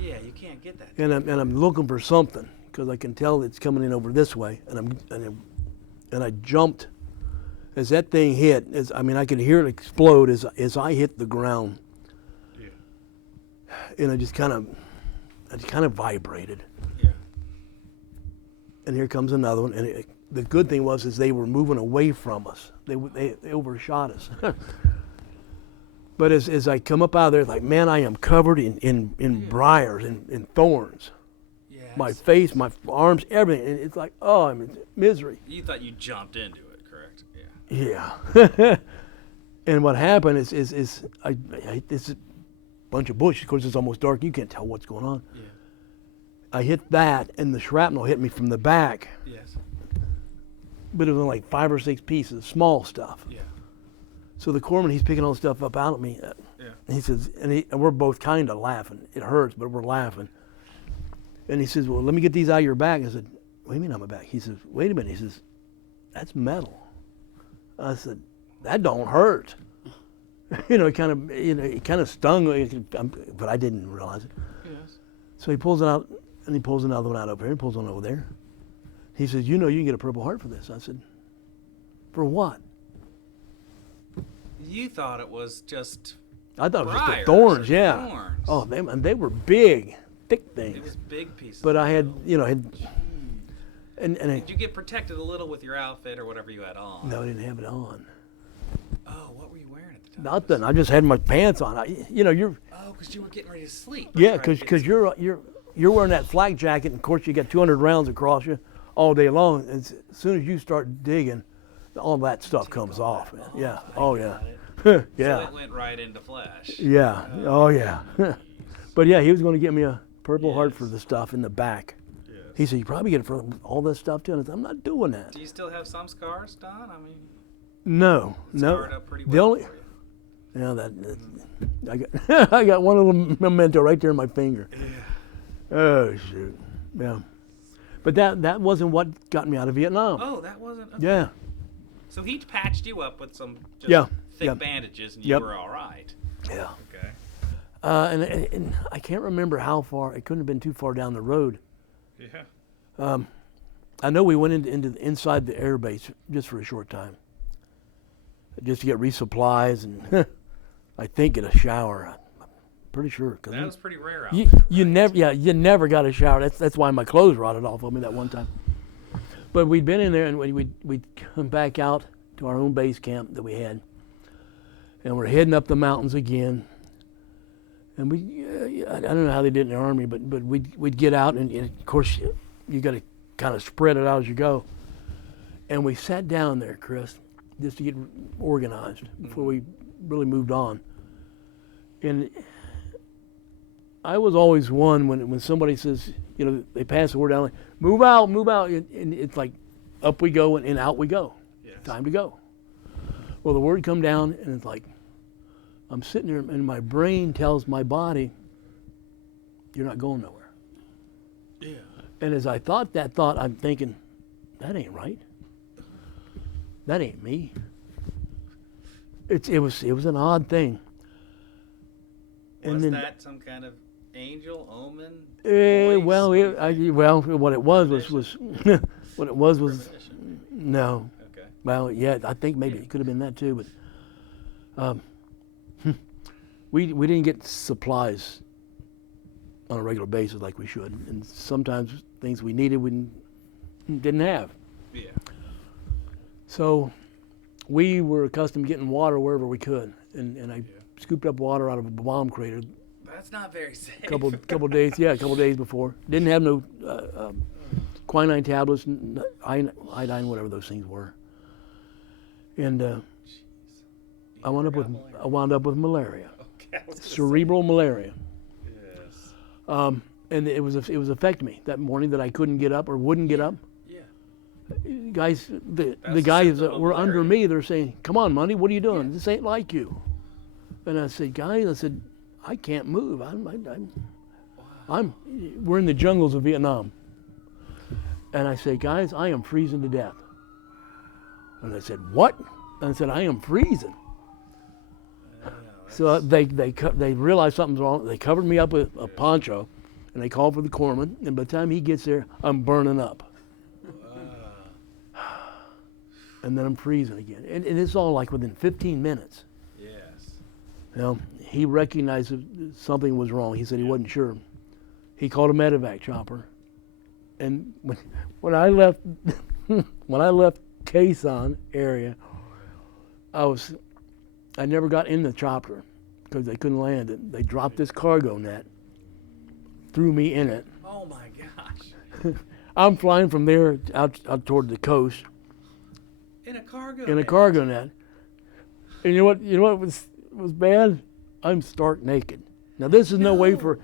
Yeah, you can't get that. And I'm looking for something, because I can tell it's coming in over this way, and I jumped as that thing hit. I could hear it explode as I hit the ground. Yeah. And I just kind of vibrated. Yeah. And here comes another one. And the good thing was they were moving away from us. They overshot us. But as I come up out of there, like, man, I am covered in briars and thorns. Yeah. My face, my arms, everything. And it's like, oh, I'm in misery. You thought you jumped into it, correct? Yeah. And what happened is I hit this bunch of bushes. Of course, it's almost dark. You can't tell what's going on. Yeah. I hit that, and the shrapnel hit me from the back. Yes. But it was like 5 or 6 pieces, small stuff. Yeah. So the corpsman, he's picking all the stuff up out of me. Yeah. He says, and we're both kind of laughing. It hurts, but we're laughing. And he says, well, let me get these out of your back. I said, what do you mean on my back? He says, wait a minute. He says, that's metal. I said, that don't hurt. It kind of stung, but I didn't realize it. Yes. So he pulls it out, and he pulls another one out over here, and pulls one over there. He says, you can get a Purple Heart for this. I said, for what? You thought it was just I thought it was just the briars thorns, or yeah. thorns. Oh, they were big, thick things. It was big pieces. But I had, and Did you get protected a little with your outfit or whatever you had on? no, I didn't have it on. Oh, what were you wearing at the time? Nothing. I just had my pants on. You're Oh, because you were getting ready to sleep. yeah, That's right. because you're wearing that flak jacket, and of course you got 200 rounds across you all day long. And as soon as you start digging, all that stuff comes off. Yeah. Oh yeah. Yeah. So it went right into flesh. Yeah. Oh yeah. But yeah, he was going to get me a Purple Heart Yes. for the stuff in the back. Yes. He said, you probably get it for all this stuff too. And I said, I'm not doing that. Do you still have some scars, Don? I mean, No. scarred up pretty well The only, for you. yeah, I got I got one little memento right there in my finger. Yeah. Oh shoot. Yeah. But that wasn't what got me out of Vietnam. Oh, that wasn't. Okay. Yeah. So he patched you up with some just Yeah. thick Yep. bandages, and you Yep. were all right. Yeah. Okay. And I can't remember how far. It couldn't have been too far down the road. Yeah. I know we went inside the air base just for a short time, just to get resupplies and I think get a shower. I'm pretty sure. Cause That was pretty rare out you, there. you right? never, yeah, you never got a shower. That's why my clothes rotted off of me that one time. But we'd been in there, and we'd come back out to our own base camp that we had, and we're heading up the mountains again. And I don't know how they did in the Army, but we'd get out, and of course you got to kind of spread it out as you go. And we sat down there, Chris, just to get organized before we really moved on. And I was always one when somebody says, they pass the word down, like, move out, and it's like, up we go and out we go. Yes. Time to go. Well, the word come down, and it's like, I'm sitting there, and my brain tells my body, you're not going nowhere. Yeah. And as I thought that thought, I'm thinking, that ain't right. That ain't me. It was an odd thing. Was then, that some kind of angel omen? What it was what it was Premonition? no. Okay. Well, yeah, I think maybe it could have been that too, but we didn't get supplies on a regular basis like we should, and sometimes things we needed we didn't have. Yeah. So we were accustomed to getting water wherever we could, and I scooped up water out of a bomb crater That's not very safe. couple days before. Didn't have no quinine tablets, iodine, whatever those things were. And I wound up with malaria, Okay, I was gonna cerebral malaria. say, yes. And it was affecting me that morning that I couldn't get up or wouldn't get up. Yeah. Guys, the the guys symptom that of were malaria. under me, they're saying, "Come on, Mundy, what are you doing? This ain't like you." And I said, "Guys, I said, I can't move. We're in the jungles of Vietnam." And I said, "Guys, I am freezing to death." And I said, "What?" And I said, "I am freezing." So they realized something's wrong. They covered me up with a poncho, and they called for the corpsman. And by the time he gets there, I'm burning up. And then I'm freezing again. And it's all like within 15 minutes. Yes. You know, he recognized that something was wrong. He said he wasn't sure. He called a medevac chopper. And when I left Quezon area, I never got in the chopper because they couldn't land it. They dropped this cargo net, threw me in it. Oh my gosh. I'm flying from there out toward the coast In a cargo. in a net. cargo net. And you know what was bad? I'm stark naked. Now this is no way for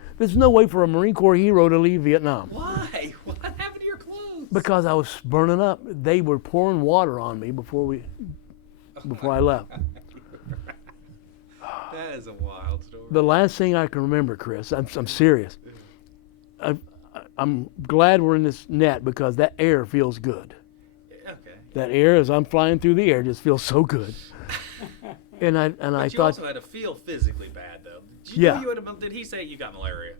a Marine Corps hero to leave Vietnam. Why? What happened to your clothes? Because I was burning up. They were pouring water on me before I left. That is a wild story. The last thing I can remember, Chris, I'm serious. I'm glad we're in this net because that air feels good. Okay. That air, as I'm flying through the air, just feels so good. And I But you thought, also had to feel physically bad, though. Did you Yeah. know you had did he say you got malaria?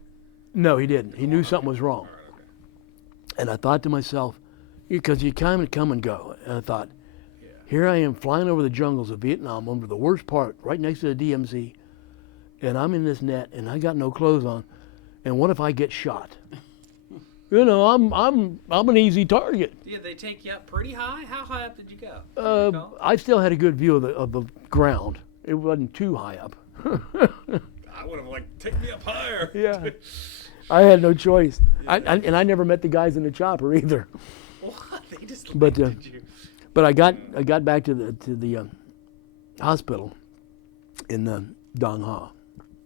no, he didn't. He knew something was wrong. All right, okay. And I thought to myself, because you kind of come and go, and I thought, Yeah. here I am flying over the jungles of Vietnam, over the worst part, right next to the DMZ, and I'm in this net, and I got no clothes on, and what if I get shot? You know, I'm an easy target. Did they take you up pretty high? How high up did you go? Do you recall? I still had a good view of the ground. It wasn't too high up. I would have take me up higher. Yeah. I had no choice. And I never met the guys in the chopper either. What? They just But, did you? But I got back to the hospital in Dong Ha.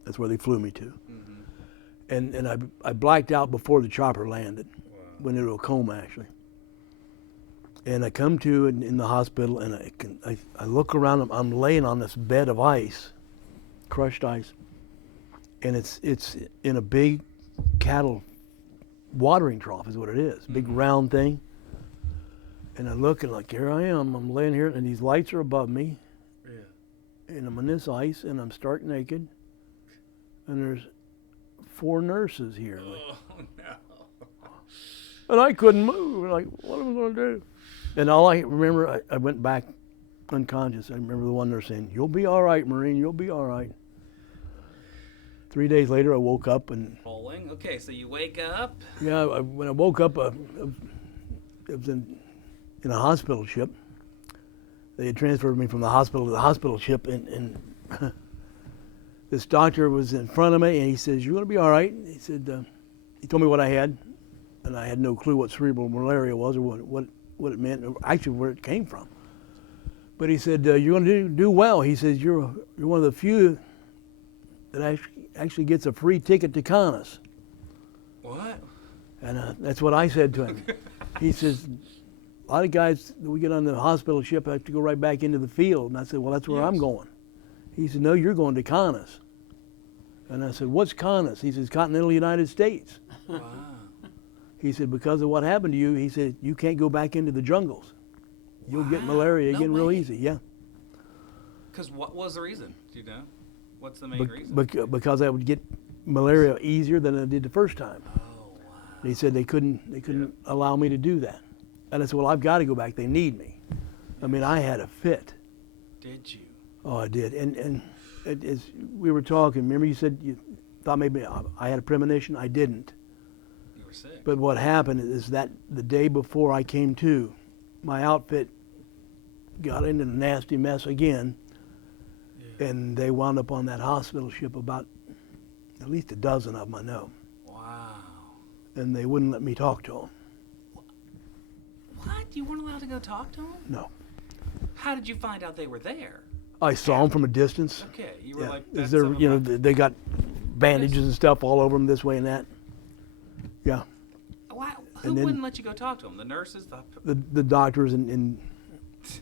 That's where they flew me to. Mm-hmm. And I blacked out before the chopper landed. Went into a coma actually. And I come to in the hospital, and I look around. I'm laying on this bed of ice, crushed ice, and it's in a big cattle watering trough is what it is, big round thing. And I look, and here I am. I'm laying here, and these lights are above me, Yeah. and I'm in this ice, and I'm stark naked, and there's 4 nurses here, Oh no. and I couldn't move. Like, what am I going to do? And all I remember, I went back unconscious. I remember the one nurse saying, "You'll be all right, Marine. You'll be all right." 3 days later, I woke up, and Rolling. Okay, so you wake up. yeah, when I woke up, it was in a hospital ship. They had transferred me from the hospital to the hospital ship, and this doctor was in front of me, and he says, "You're going to be all right." He said, he told me what I had, and I had no clue what cerebral malaria was or what it meant, or actually where it came from. But he said, "You're going to do well." He says, "You're one of the few that actually gets a free ticket to Canas." What? And that's what I said to him. He says, "A lot of guys that we get on the hospital ship have to go right back into the field." And I said, "Well, that's where I'm Yes. going." He said, "No, you're going to Canas." And I said, "What's Canas?" He says, "Continental United States." Wow. He said, "Because of what happened to you," he said, "you can't go back into the jungles. You'll get Wow. malaria No again real way. easy." Yeah. Because what was the reason? Do you know? What's the main reason? Because I would get malaria easier than I did the first time. Oh wow. He said they couldn't allow me to do that. And I said, "Well, I've got to go back. They need me." I mean, I had a fit. Did you? Oh, I did. And as we were talking, remember you said you thought maybe I had a premonition? I didn't. You were sick. But what happened is that the day before I came to, my outfit got into a nasty mess again, and they wound up on that hospital ship, about at least a dozen of them I know, Wow. and they wouldn't let me talk to them. What? You weren't allowed to go talk to him? No. How did you find out they were there? I saw them from a distance. Okay, you were Yeah, like, is that's there, some of you know, my- they got bandages and stuff all over them this way and that. Yeah, Why, who and then- wouldn't let you go talk to them? The nurses? the doctors and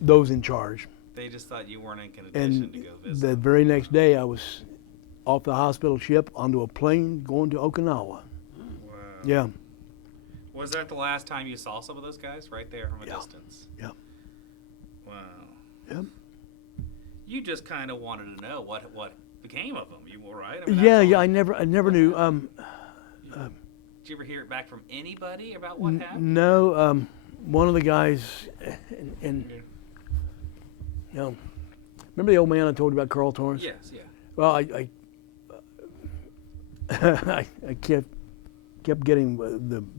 those in charge. They just thought you weren't in condition And to go visit. the very next day, I was off the hospital ship onto a plane going to Okinawa. Wow. Yeah, Was that the last time you saw some of those guys right there from a Yeah. distance? yeah, Wow. yeah. You just kind of wanted to know what became of them. You were right. I mean, Yeah, that's yeah. all- I never knew. Did you ever hear it back from anybody about what happened? No, one of the guys, and you know, remember the old man I told you about, Carl Torrance? Yes. Yeah. Well, I kept getting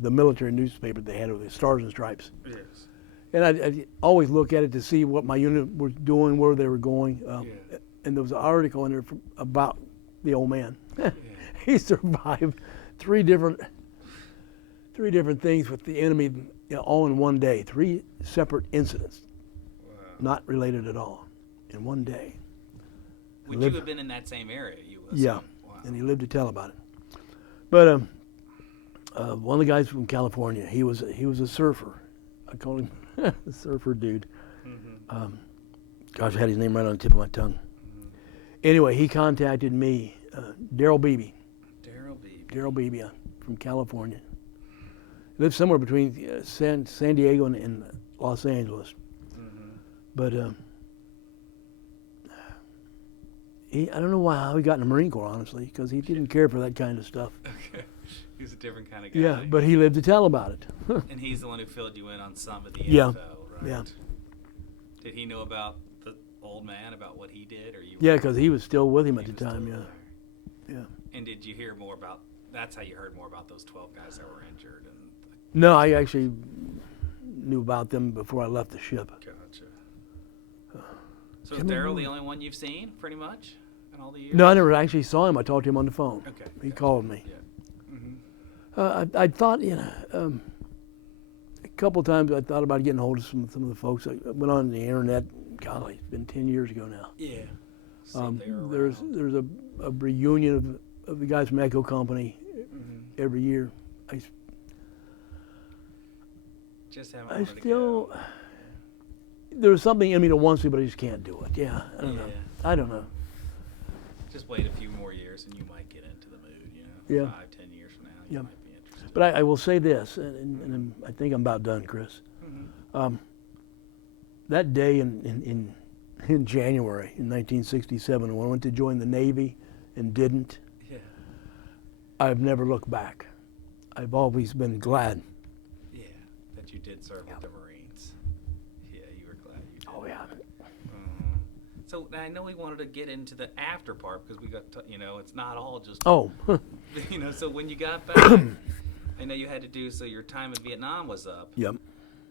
the military newspaper they had with the Stars and Stripes, Yes. and I'd always look at it to see what my unit was doing, where they were going. Yeah. And there was an article in there about the old man. Yeah. He survived three different things with the enemy, you know, all in one day. 3 separate incidents, Wow. not related at all, in one day. Would lived- you have been in that same area? You assume? Yeah, Wow. and he lived to tell about it. But one of the guys from California, he was a surfer. I called him the surfer dude. Mhm. Gosh, I had his name right on the tip of my tongue. Anyway, he contacted me, Daryl Beebe. Daryl Beebe from California. Lives somewhere between San Diego and Los Angeles. Mhm. But I don't know how he got in the Marine Corps, honestly, because he didn't care for that kind of stuff. Okay. He's a different kind of guy. Yeah, but he lived to tell about it. And he's the one who filled you in on some of the Yeah. info, right? Yeah. Did he know about the old man, about what he did, or you? Yeah, because he was still with him at he the was time. still Yeah, there? yeah. And did you hear more about? That's how you heard more about those 12 guys that were injured. And No, I actually knew about them before I left the ship. gotcha. So is Can't Daryl remember. the only one you've seen, pretty much, in all the years? No, I never actually saw him. I talked to him on the phone. Okay. He gotcha. called me. Yeah. Mhm. I thought, you know, a couple of times I thought about getting hold of some of the folks. I went on the internet. Golly, it's been 10 years ago now. Yeah. So they were There's around. a reunion of the guys from Echo Company Mhm. every year. Just haven't I wanted to still go. there's something in me that wants to, but I just can't do it. Yeah, I don't know. Yeah. I don't know. Just wait a few more years and you might get into the mood, you know. Yeah. 5-10 years from now, you Yeah. might be interested. But I will say this, and I think I'm about done, Chris. Mhm. That day in January in 1967, when I went to join the Navy and didn't, Yeah. I've never looked back. I've always been glad. Yeah. That you did serve with the Marines. Yeah, you were glad you did. Oh yeah. So I know we wanted to get into the after part because we got, you know, it's not all just, Oh, you know. So when you got back, I know you had to do. So your time in Vietnam was up. yep.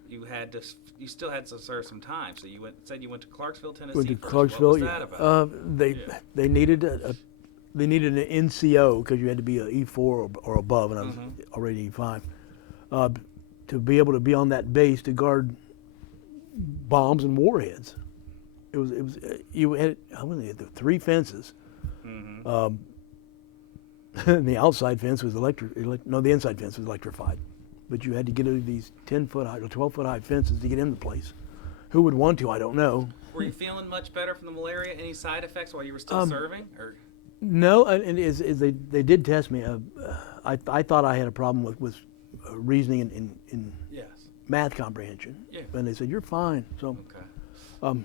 You still had to serve some time. So you said you went to Clarksville, Tennessee. Went to first. Clarksville. What was that about? They needed they needed an NCO because you had to be a E4 or above, and I was already E5, to be able to be on that base to guard bombs and warheads. It was you had the 3 fences. Mhm. And the outside fence was the inside fence was electrified. But you had to get over these 10-foot high or 12-foot high fences to get in the place. Who would want to? I don't know. Were you feeling much better from the malaria? Any side effects while you were still serving? Or No, and as they did test me. I thought I had a problem with reasoning in yes. math comprehension. Yeah. And they said, you're fine. So Okay.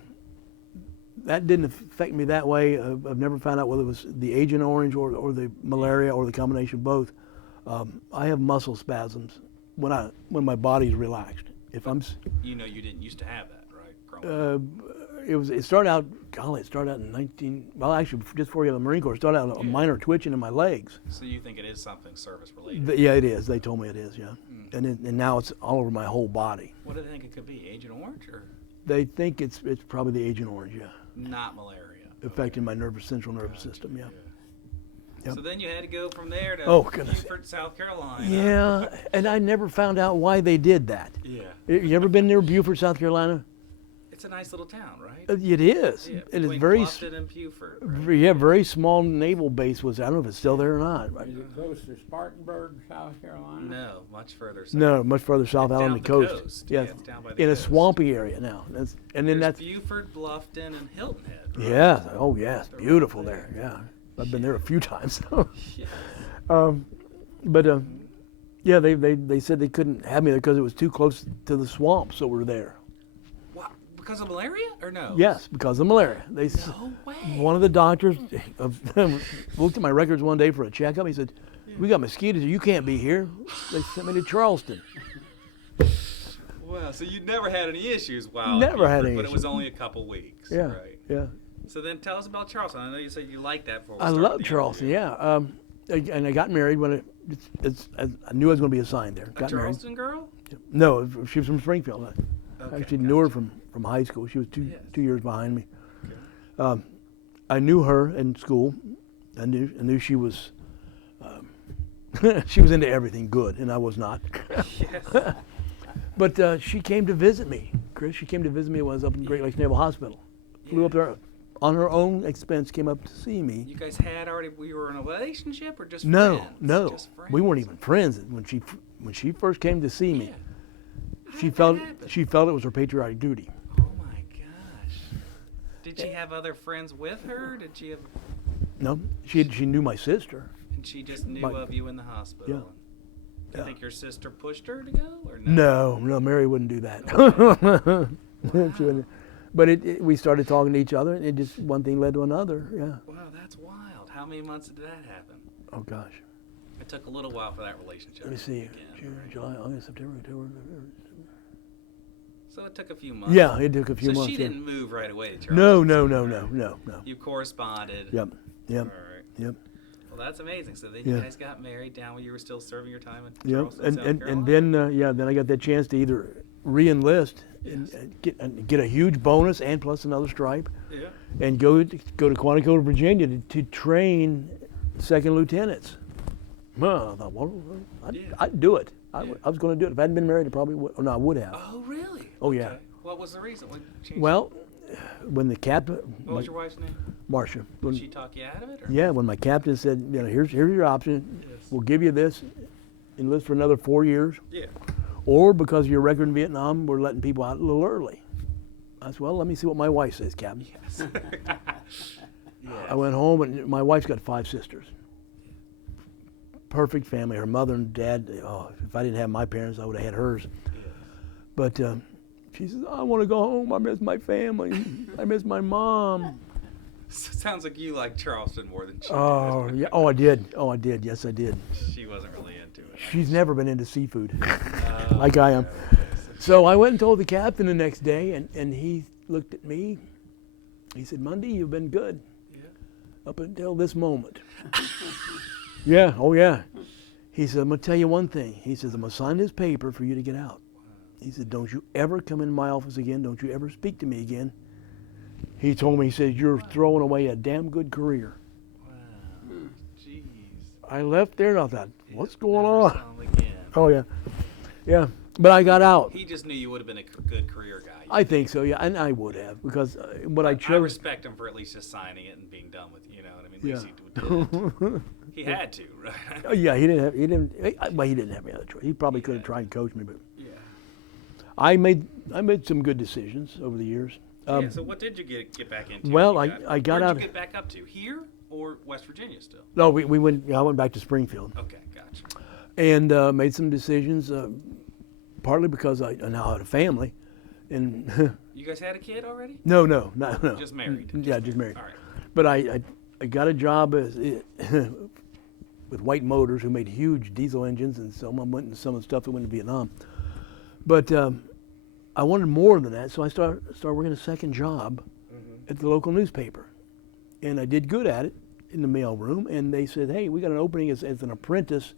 that didn't affect me that way. I've never found out whether it was the Agent Orange or the malaria or the combination of both. I have muscle spasms when my body's relaxed. If I'm You know, you didn't used to have that, right? Growing up. it started out in actually just before you got the Marine Corps, it started out a minor twitching in my legs. So you think it is something service related? Yeah, it is. They told me it is, yeah. And now it's all over my whole body. What do they think it could be? Agent Orange or They think it's probably the Agent Orange, yeah. not malaria? Affecting my central nervous system, yeah. Yep. So then you had to go from there to Oh, goodness. Beaufort, South Carolina. Yeah, and I never found out why they did that. Yeah. You ever been near Beaufort, South Carolina? It's a nice little town, right? It is. Yeah, It is between very, Bluffton and Beaufort. Right? yeah, very small naval base was. I don't know if it's still there or not. Is it close to Spartanburg, South Carolina? No, much further south. No, much further south, out on the coast. Yeah, Yes, it's down by the in a coast. swampy area now. And then There's that's Beaufort, Bluffton, and Hilton Head. Right? yeah. Oh yes, They're beautiful right there. Yeah, I've been there a few times. Yeah. But yeah, they said they couldn't have me there because it was too close to the swamps that were there. Wow, because of malaria or no? Yes, because of malaria. No way. One of the doctors looked at my records one day for a checkup. He said, "We got mosquitoes. You can't be here." They sent me to Charleston. Wow, so you never had any issues while Never at had Beaufort, any but it was issues. only a couple weeks. Yeah, Right. yeah. So then tell us about Charleston. I know you said you liked that before we I started love the Charleston. interview. Yeah. And I got married when I knew I was going to be assigned there. A Got married. Charleston girl? No, she was from Springfield. I Okay, actually knew her from high school. She was Yes. 2 years behind me. Okay. I knew her in school. I knew she was she was into everything good, and I was not. Yes. But she came to visit me, Chris. She came to visit me when I was up in Great Lakes Naval Hospital. Flew up there on her own expense. Came up to see me. You guys had already, we were in a relationship or just No, friends? no, Just friends. we weren't even friends when she first came to see me. Yeah. How She did that felt happen? she felt it was her patriotic duty. Oh my gosh. Did she have other friends with her? Did she have, No, she knew my sister. and she just knew My- of you in the hospital? Yeah. Do you Yeah. think your sister pushed her to go or no? No, Mary wouldn't do that. She wouldn't. But we started talking to each other, and it just one thing led to another. Yeah. Wow, that's wild. How many months did that happen? Oh gosh. It took a little while for that relationship. Let me see. to begin. June, July, August, September, October. So it took a few months. Yeah, it took a few so months. she yeah. didn't move right away to No, Charleston. no. You corresponded. Yep, yep, All right. yep, Well, that's amazing. So then Yeah. you guys got married down when you were still serving your time in yep. Charleston, And South and Carolina? then I got that chance to either re-enlist Yes. and get a huge bonus and plus another stripe, Yeah. and go to Quantico, Virginia to train second lieutenants. Well, I thought, well, Yeah. I'd do it. I Yeah. was going to do it. If I hadn't been married, I probably would. Or no, I would have. Oh, really? Oh, yeah. Okay. What was the reason? What changed? Well, when the captain, What was your wife's name? Marcia, when, Did she talk you out of it? Or? yeah, when my captain said, here's your option. Yes. We'll give you this, enlist for another 4 years, Yeah. or because of your record in Vietnam, we're letting people out a little early. I said, well, let me see what my wife says, Captain. Yes. I went home, and my wife's got 5 sisters. Perfect family. Her mother and dad. Oh, if I didn't have my parents, I would have had hers. But she says, I want to go home. I miss my family. I miss my mom. Sounds like you like Charleston more than she Oh, did. yeah. Oh, I did. Oh, I did. Yes, I did. She wasn't really into it. She's never been into seafood Oh, like I am. okay. So I went and told the captain the next day, and he looked at me. He said, Mundy, you've been good Yeah. up until this moment. Yeah, oh yeah. He said, I'm going to tell you one thing. He says, I'm going to sign this paper for you to get out. He said, don't you ever come in my office again. Don't you ever speak to me again. He told me, he says, you're throwing away a damn good career. Wow. Jeez. I left there and I thought, what's It going never on? saw him again. Oh yeah, yeah. But I got out. He just knew you would have been a good career guy. I think so, yeah, and I would have because what I I chose. respect him for at least just signing it and being done with it. You know what I mean? At Yeah. least he did it. He had to, right? Oh, yeah, he didn't have any other choice. He probably could have tried and coached me, but Yeah. I made some good decisions over the years. Yeah. So what did you get back into? well, You I got where'd out- you get back up to? Here or West Virginia still? No, we went. I went back to Springfield Okay, gotcha. and made some decisions. Partly because I now had a family, and You guys had a kid already? no, Just married? Yeah, just married. All right. But I got a job as with White Motors, who made huge diesel engines, and some went into some of the stuff that went to Vietnam. But I wanted more than that, so I started working a second job at the local newspaper, and I did good at it in the mail room. And they said, "Hey, we got an opening as an apprentice,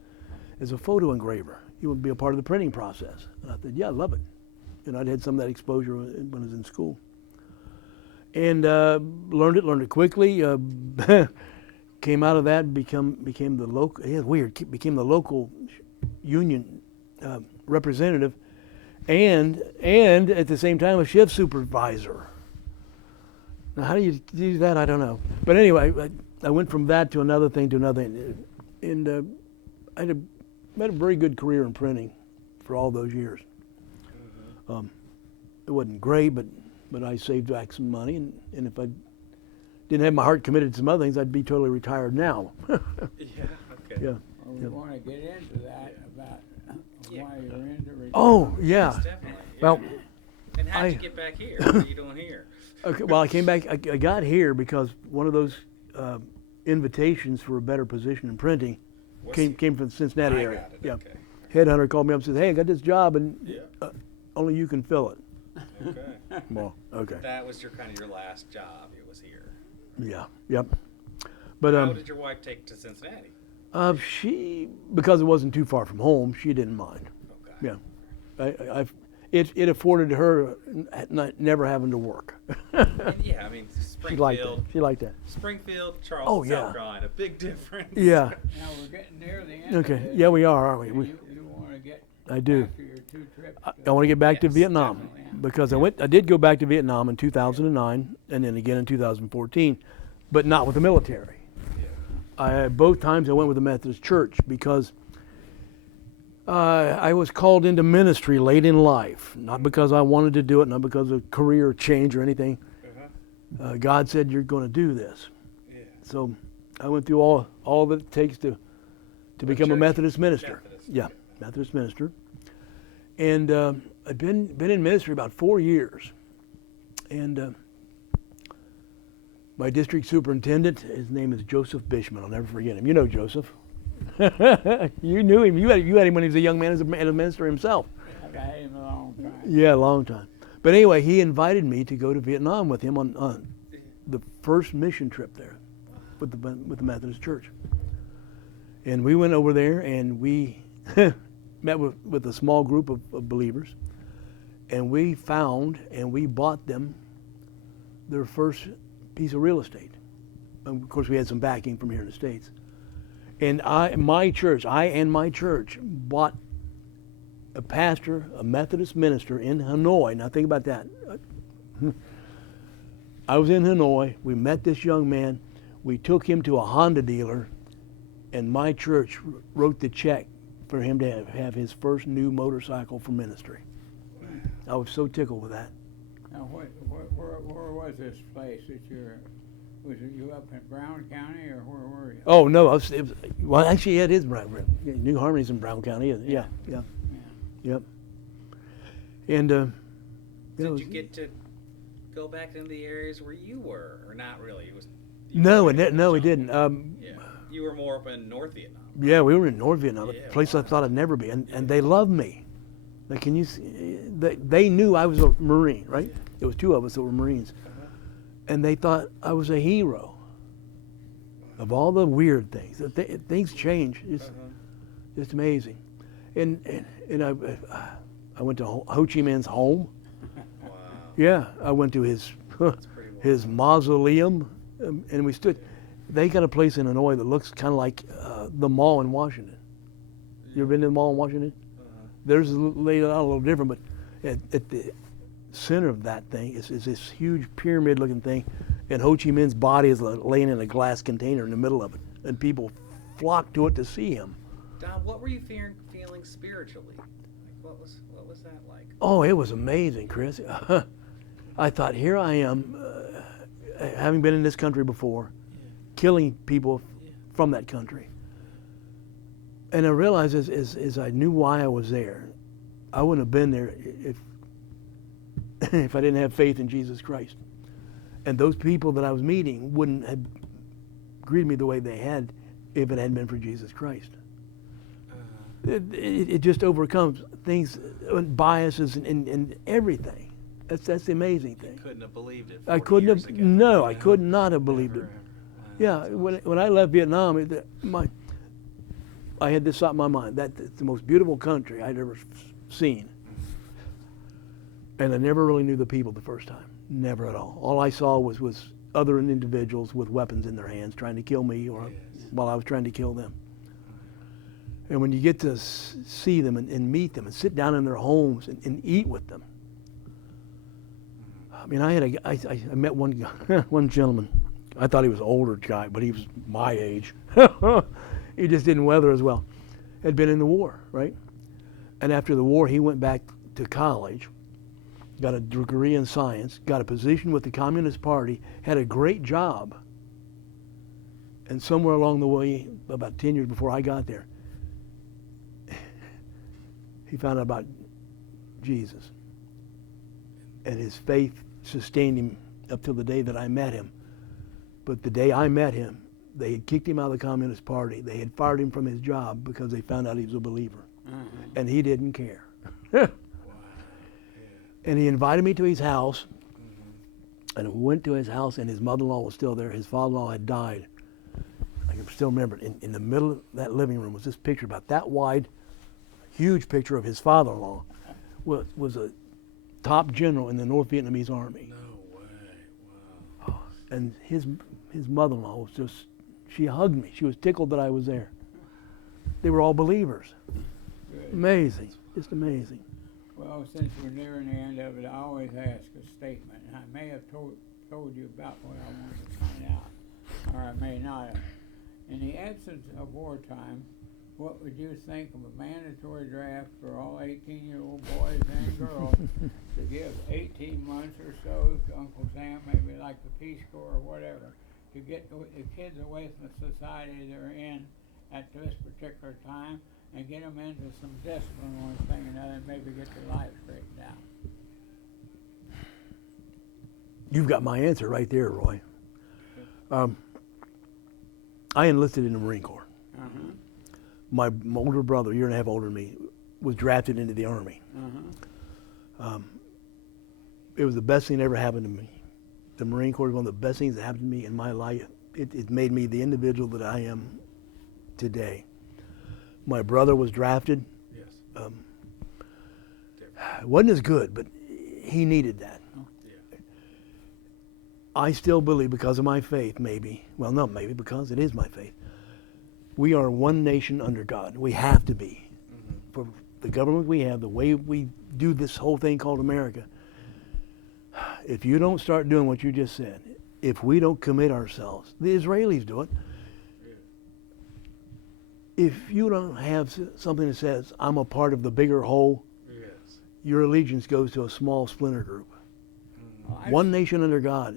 as a photo engraver. You would be a part of the printing process." And I said, "Yeah, I love it." And I'd had some of that exposure when I was in school. And learned it quickly. Came out of that, became the local. Yeah, weird. Became the local union representative, and at the same time a shift supervisor. Now, how do you do that? I don't know. But anyway, I went from that to another thing to another, and I had a very good career in printing for all those years. It wasn't great, but I saved back some money, and if I didn't have my heart committed to some other things, I'd be totally retired now. Yeah. Okay. Yeah. Well, we want to get into that about why you're into retirement. Oh, yeah. Yes, definitely. Yeah. Well, and how'd you get back here? What are you doing here? okay. Well, I came back. I got here because one of those invitations for a better position in printing came from the Cincinnati I area. got it. Yeah. Okay. Headhunter called me up and said, "Hey, I got this job, and Yeah. only you can fill it." Okay. Well, okay. That was your last job. It was here. Yeah. Yep. But How did your wife take to Cincinnati? she, because it wasn't too far from home, she didn't mind. Okay. Yeah. It afforded her never having to work. And yeah, I mean She liked Springfield. that. She liked that. Springfield, Oh, Charleston, yeah. South Carolina. Big difference. Yeah. Now we're getting near the end. Okay. Of this. Yeah, we are, aren't we? You want to get I do. back to your 2 trips. I want to get back to Yes, Vietnam definitely, yeah. because I did go back to Vietnam in 2009 and then again in 2014, but not with the military. Both times I went with the Methodist Church because I was called into ministry late in life, not because I wanted to do it, not because of career change or anything. God said, "You're going to do this." Yeah. So I went through all that it takes to become a church? Methodist minister. Methodist. Yeah, Methodist minister. And I've been in ministry about 4 years. And my district superintendent, his name is Joseph Bishman. I'll never forget him. You know Joseph. You knew him. You had him when he was a young man as a minister himself. I've had him a long time. Yeah, a long time. But anyway, he invited me to go to Vietnam with him on the first mission trip there with the Methodist Church. And we went over there and we met with a small group of believers, and we found and we bought them their first piece of real estate. And of course, we had some backing from here in the States. And I and my church bought a pastor, a Methodist minister in Hanoi. Now think about that. I was in Hanoi. We met this young man. We took him to a Honda dealer, and my church wrote the check for him to have his first new motorcycle for ministry. I was so tickled with that. Now, where was this place that was it you up in Brown County or where were you? Oh no, well actually it is Brown. New Harmony's in Brown County. Yeah. Yep. And Did you get to go back into the areas where you were, or not really? It was. no, we didn't. Yeah. You were more up in North Vietnam. Yeah, we were in North Vietnam, Yeah, a place wow. I thought I'd never be, and they loved me. Like, can you see? They knew I was a Marine, right? Yeah. There was 2 of us that were Marines, and they thought I was a hero. Of all the weird things, things change. It's just amazing. And I went to Ho Chi Minh's home. Wow. Yeah, I went to his That's pretty wild. his mausoleum, and we stood. They got a place in Hanoi that looks kind of like the mall in Washington. You ever been to the mall in Washington? Theirs is laid out a little different, but at the center of that thing is this huge pyramid-looking thing, and Ho Chi Minh's body is laying in a glass container in the middle of it, and people flock to it to see him. Don, what were you feeling spiritually? Like, what was that like? Oh, it was amazing, Chris. I thought, here I am, having been in this country before, killing people from that country. And I realized as I knew why I was there, I wouldn't have been there if I didn't have faith in Jesus Christ. And those people that I was meeting wouldn't have greeted me the way they had if it hadn't been for Jesus Christ. It just overcomes things, biases and everything. That's the amazing thing. You couldn't have believed it. I 40 couldn't years have. ago. No, I Yeah. could not have believed Never, it. ever. Yeah, That's when I left Vietnam, I had this thought in my mind: that's the most beautiful country I'd ever seen. And I never really knew the people the first time. Never at all. All I saw was other individuals with weapons in their hands trying to kill me, or Yes. while I was trying to kill them. And when you get to see them and meet them and sit down in their homes and eat with them. I mean, I met one one gentleman. I thought he was an older guy, but he was my age. He just didn't weather as well. Had been in the war, right? And after the war, he went back to college, got a degree in science, got a position with the Communist Party, had a great job. And somewhere along the way, about 10 years before I got there, he found out about Jesus. And his faith sustained him up till the day that I met him. But the day I met him, they had kicked him out of the Communist Party. They had fired him from his job because they found out he was a believer. And he didn't care. And he invited me to his house. And I went to his house, and his mother-in-law was still there. His father-in-law had died. I can still remember it. In the middle of that living room was this picture about that wide, huge picture of his father-in-law. Was a top general in the North Vietnamese Army. No way. Wow. And his mother-in-law was just, she hugged me. She was tickled that I was there. They were all believers. Good. Amazing, just amazing. Well, since we're nearing the end of it, I always ask a statement, and I may have told you about what I wanted to find out, or I may not have. In the absence of wartime, what would you think of a mandatory draft for all 18-year-old boys and girls to give 18 months or so to Uncle Sam, maybe like the Peace Corps or whatever, to get the kids away from the society they're in at this particular time and get them into some discipline one thing or another and maybe get their life straightened out? You've got my answer right there, Roy. I enlisted in the Marine Corps. Uh-huh. My older brother, a year and a half older than me, was drafted into the Army. Uh-huh. It was the best thing that ever happened to me. The Marine Corps was one of the best things that happened to me in my life. It made me the individual that I am today. My brother was drafted. Yes. It wasn't as good, but he needed that. Oh. Yeah. I still believe, because of my faith, maybe, well, not maybe, because it is my faith, we are one nation under God. We have to be. For the government we have, the way we do this whole thing called America, if you don't start doing what you just said, if we don't commit ourselves, the Israelis do it. If you don't have something that says, I'm a part of the bigger whole, Yes. your allegiance goes to a small splinter group. Well, One nation under God.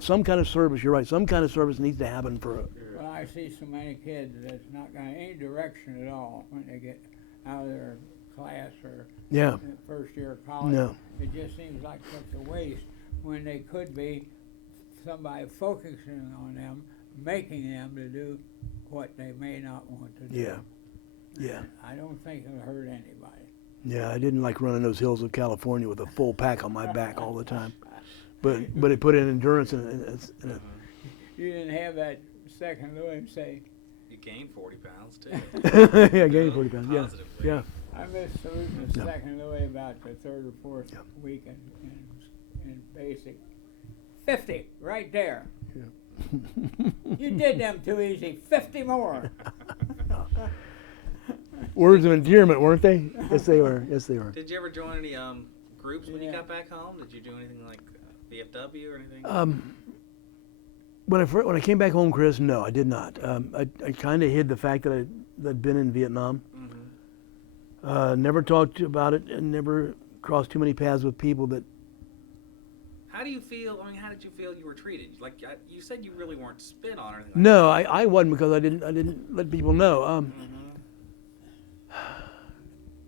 Some kind of service, you're right, some kind of service needs to happen for Well, I see so many kids that's not got any direction at all when they get out of their class or yeah. first year of college. No. It just seems like such a waste when they could be somebody focusing on them, making them to do what they may not want to do. Yeah. Yeah. I don't think it'll hurt anybody. Yeah, I didn't like running those hills of California with a full pack on my back all the time. But it put in endurance and You didn't have that second Louis say, You gained 40 pounds too. yeah, I gained 40 pounds. Yeah. Positively. Yeah. I missed saluting the Yeah. second Louis about the third or fourth Yeah. week in basic. 50, right there. You did them too easy. 50 more. Words of endearment, weren't they? Yes, they were. Yes, they were. Did you ever join any groups when you Yeah. got back home? Did you do anything like VFW or anything? When I came back home, Chris, no, I did not. I kind of hid the fact that I'd been in Vietnam. Never talked about it and never crossed too many paths with people that. How do you feel? I mean, how did you feel you were treated? Like you said, you really weren't spit on or anything. No, I wasn't, because I didn't let people know.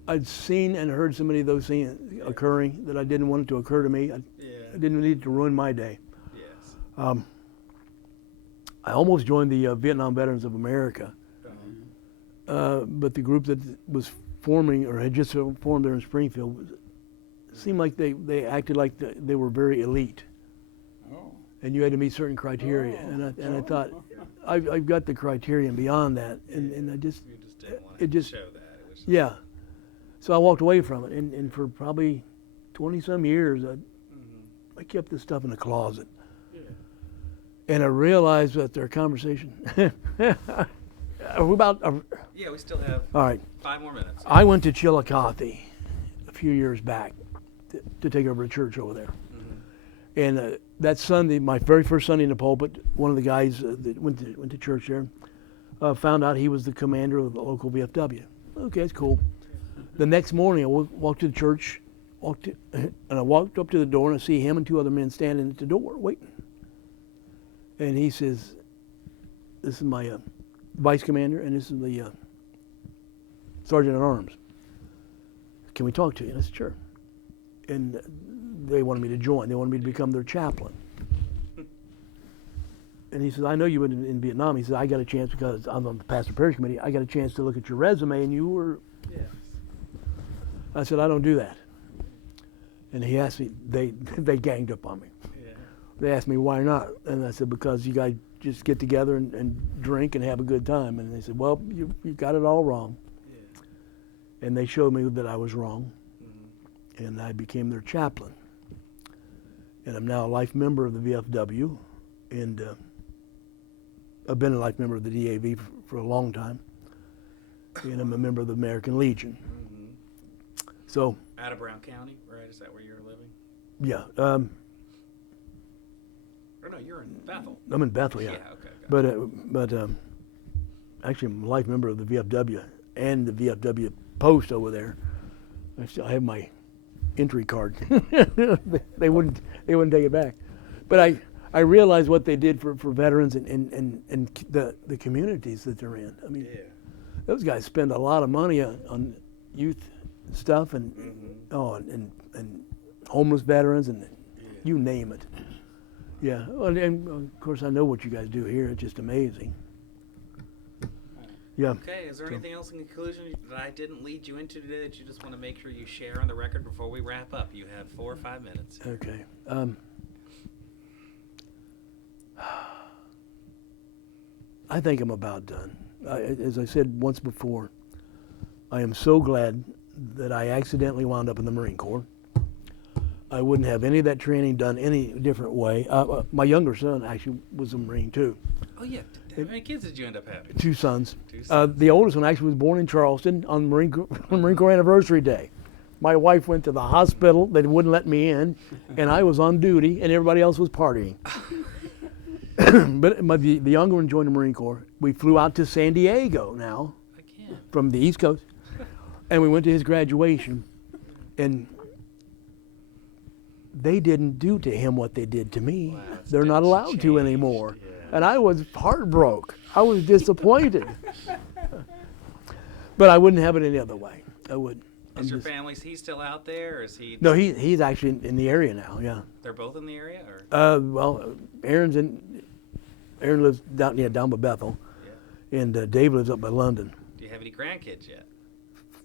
I'd seen and heard so many of those things occurring that I didn't want it to occur to me. I didn't need it to ruin my day. Yes. I almost joined the Vietnam Veterans of America, but the group that was forming or had just formed there in Springfield seemed like they acted like they were very elite, Oh. and you had to meet certain criteria. And I thought, I've got the criteria beyond that, and I just You just didn't want it to just show that. It was yeah. So I walked away from it, and for probably 20-some years, I kept this stuff in the closet. Yeah. And I realized that their conversation, I are we about? Yeah, we still have All right. 5 more minutes. I went to Chillicothe a few years back to take over a church over there. And that Sunday, my very first Sunday in the pulpit, one of the guys that went to church there found out he was the commander of the local VFW. Okay, that's cool. The next morning, I walked to the church, and I walked up to the door, and I see him and 2 other men standing at the door waiting. And he says, "This is my vice commander, and this is the sergeant at arms. Can we talk to you?" And I said, "Sure." And they wanted me to join. They wanted me to become their chaplain. And he says, "I know you were in Vietnam." He said, "I got a chance because I'm on the pastor parish committee. I got a chance to look at your resume, and you were." Yes. I said, "I don't do that." And he asked me. They ganged up on me. Yeah. They asked me why not, and I said, "Because you guys just get together and drink and have a good time." And they said, "Well, you got it all wrong." Yeah. And they showed me that I was wrong, and I became their chaplain. And I'm now a life member of the VFW, and I've been a life member of the DAV for a long time, and I'm a member of the American Legion. So. Out of Brown County, right? Is that where you're living? Yeah. Or no, you're in Bethel. I'm in Bethel, yeah. Yeah, okay. But actually, I'm a life member of the VFW and the VFW post over there. I still have my entry card. They wouldn't take it back. But I realized what they did for veterans and the communities that they're in. I mean, those guys spend a lot of money on youth stuff and and homeless veterans and you name it. Yeah, well, and of course I know what you guys do here. It's just amazing. Yeah. Okay, is there anything else in conclusion that I didn't lead you into today that you just want to make sure you share on the record before we wrap up? You have 4 or 5 minutes. Okay. I think I'm about done. As I said once before, I am so glad that I accidentally wound up in the Marine Corps. I wouldn't have any of that training done any different way. My younger son actually was a Marine too. Oh yeah, how many kids did you end up having? 2 sons. 2 sons. The oldest one actually was born in Charleston on Marine Corps Anniversary Day. My wife went to the hospital, they wouldn't let me in, and I was on duty, and everybody else was partying. But the younger one joined the Marine Corps. We flew out to San Diego now, Again. from the East Coast, and we went to his graduation, and they didn't do to him what they did to me. Wow, it's They're not allowed to changed, anymore. yeah. And I was heartbroken. I was disappointed. But I wouldn't have it any other way. I wouldn't. Is your family, is he still out there, or is he? No, he's actually in the area now, yeah. They're both in the area, or? Well, Aaron lives down by Bethel, Yeah. and Dave lives up by London. Do you have any grandkids yet?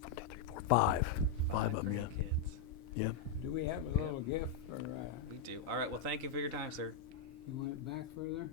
1, 2, 3, 4, 5. 5 of them, yeah. Grandkids. Yeah. Do we have a little gift for, We do. All right, well, thank you for your time, sir. you went back further?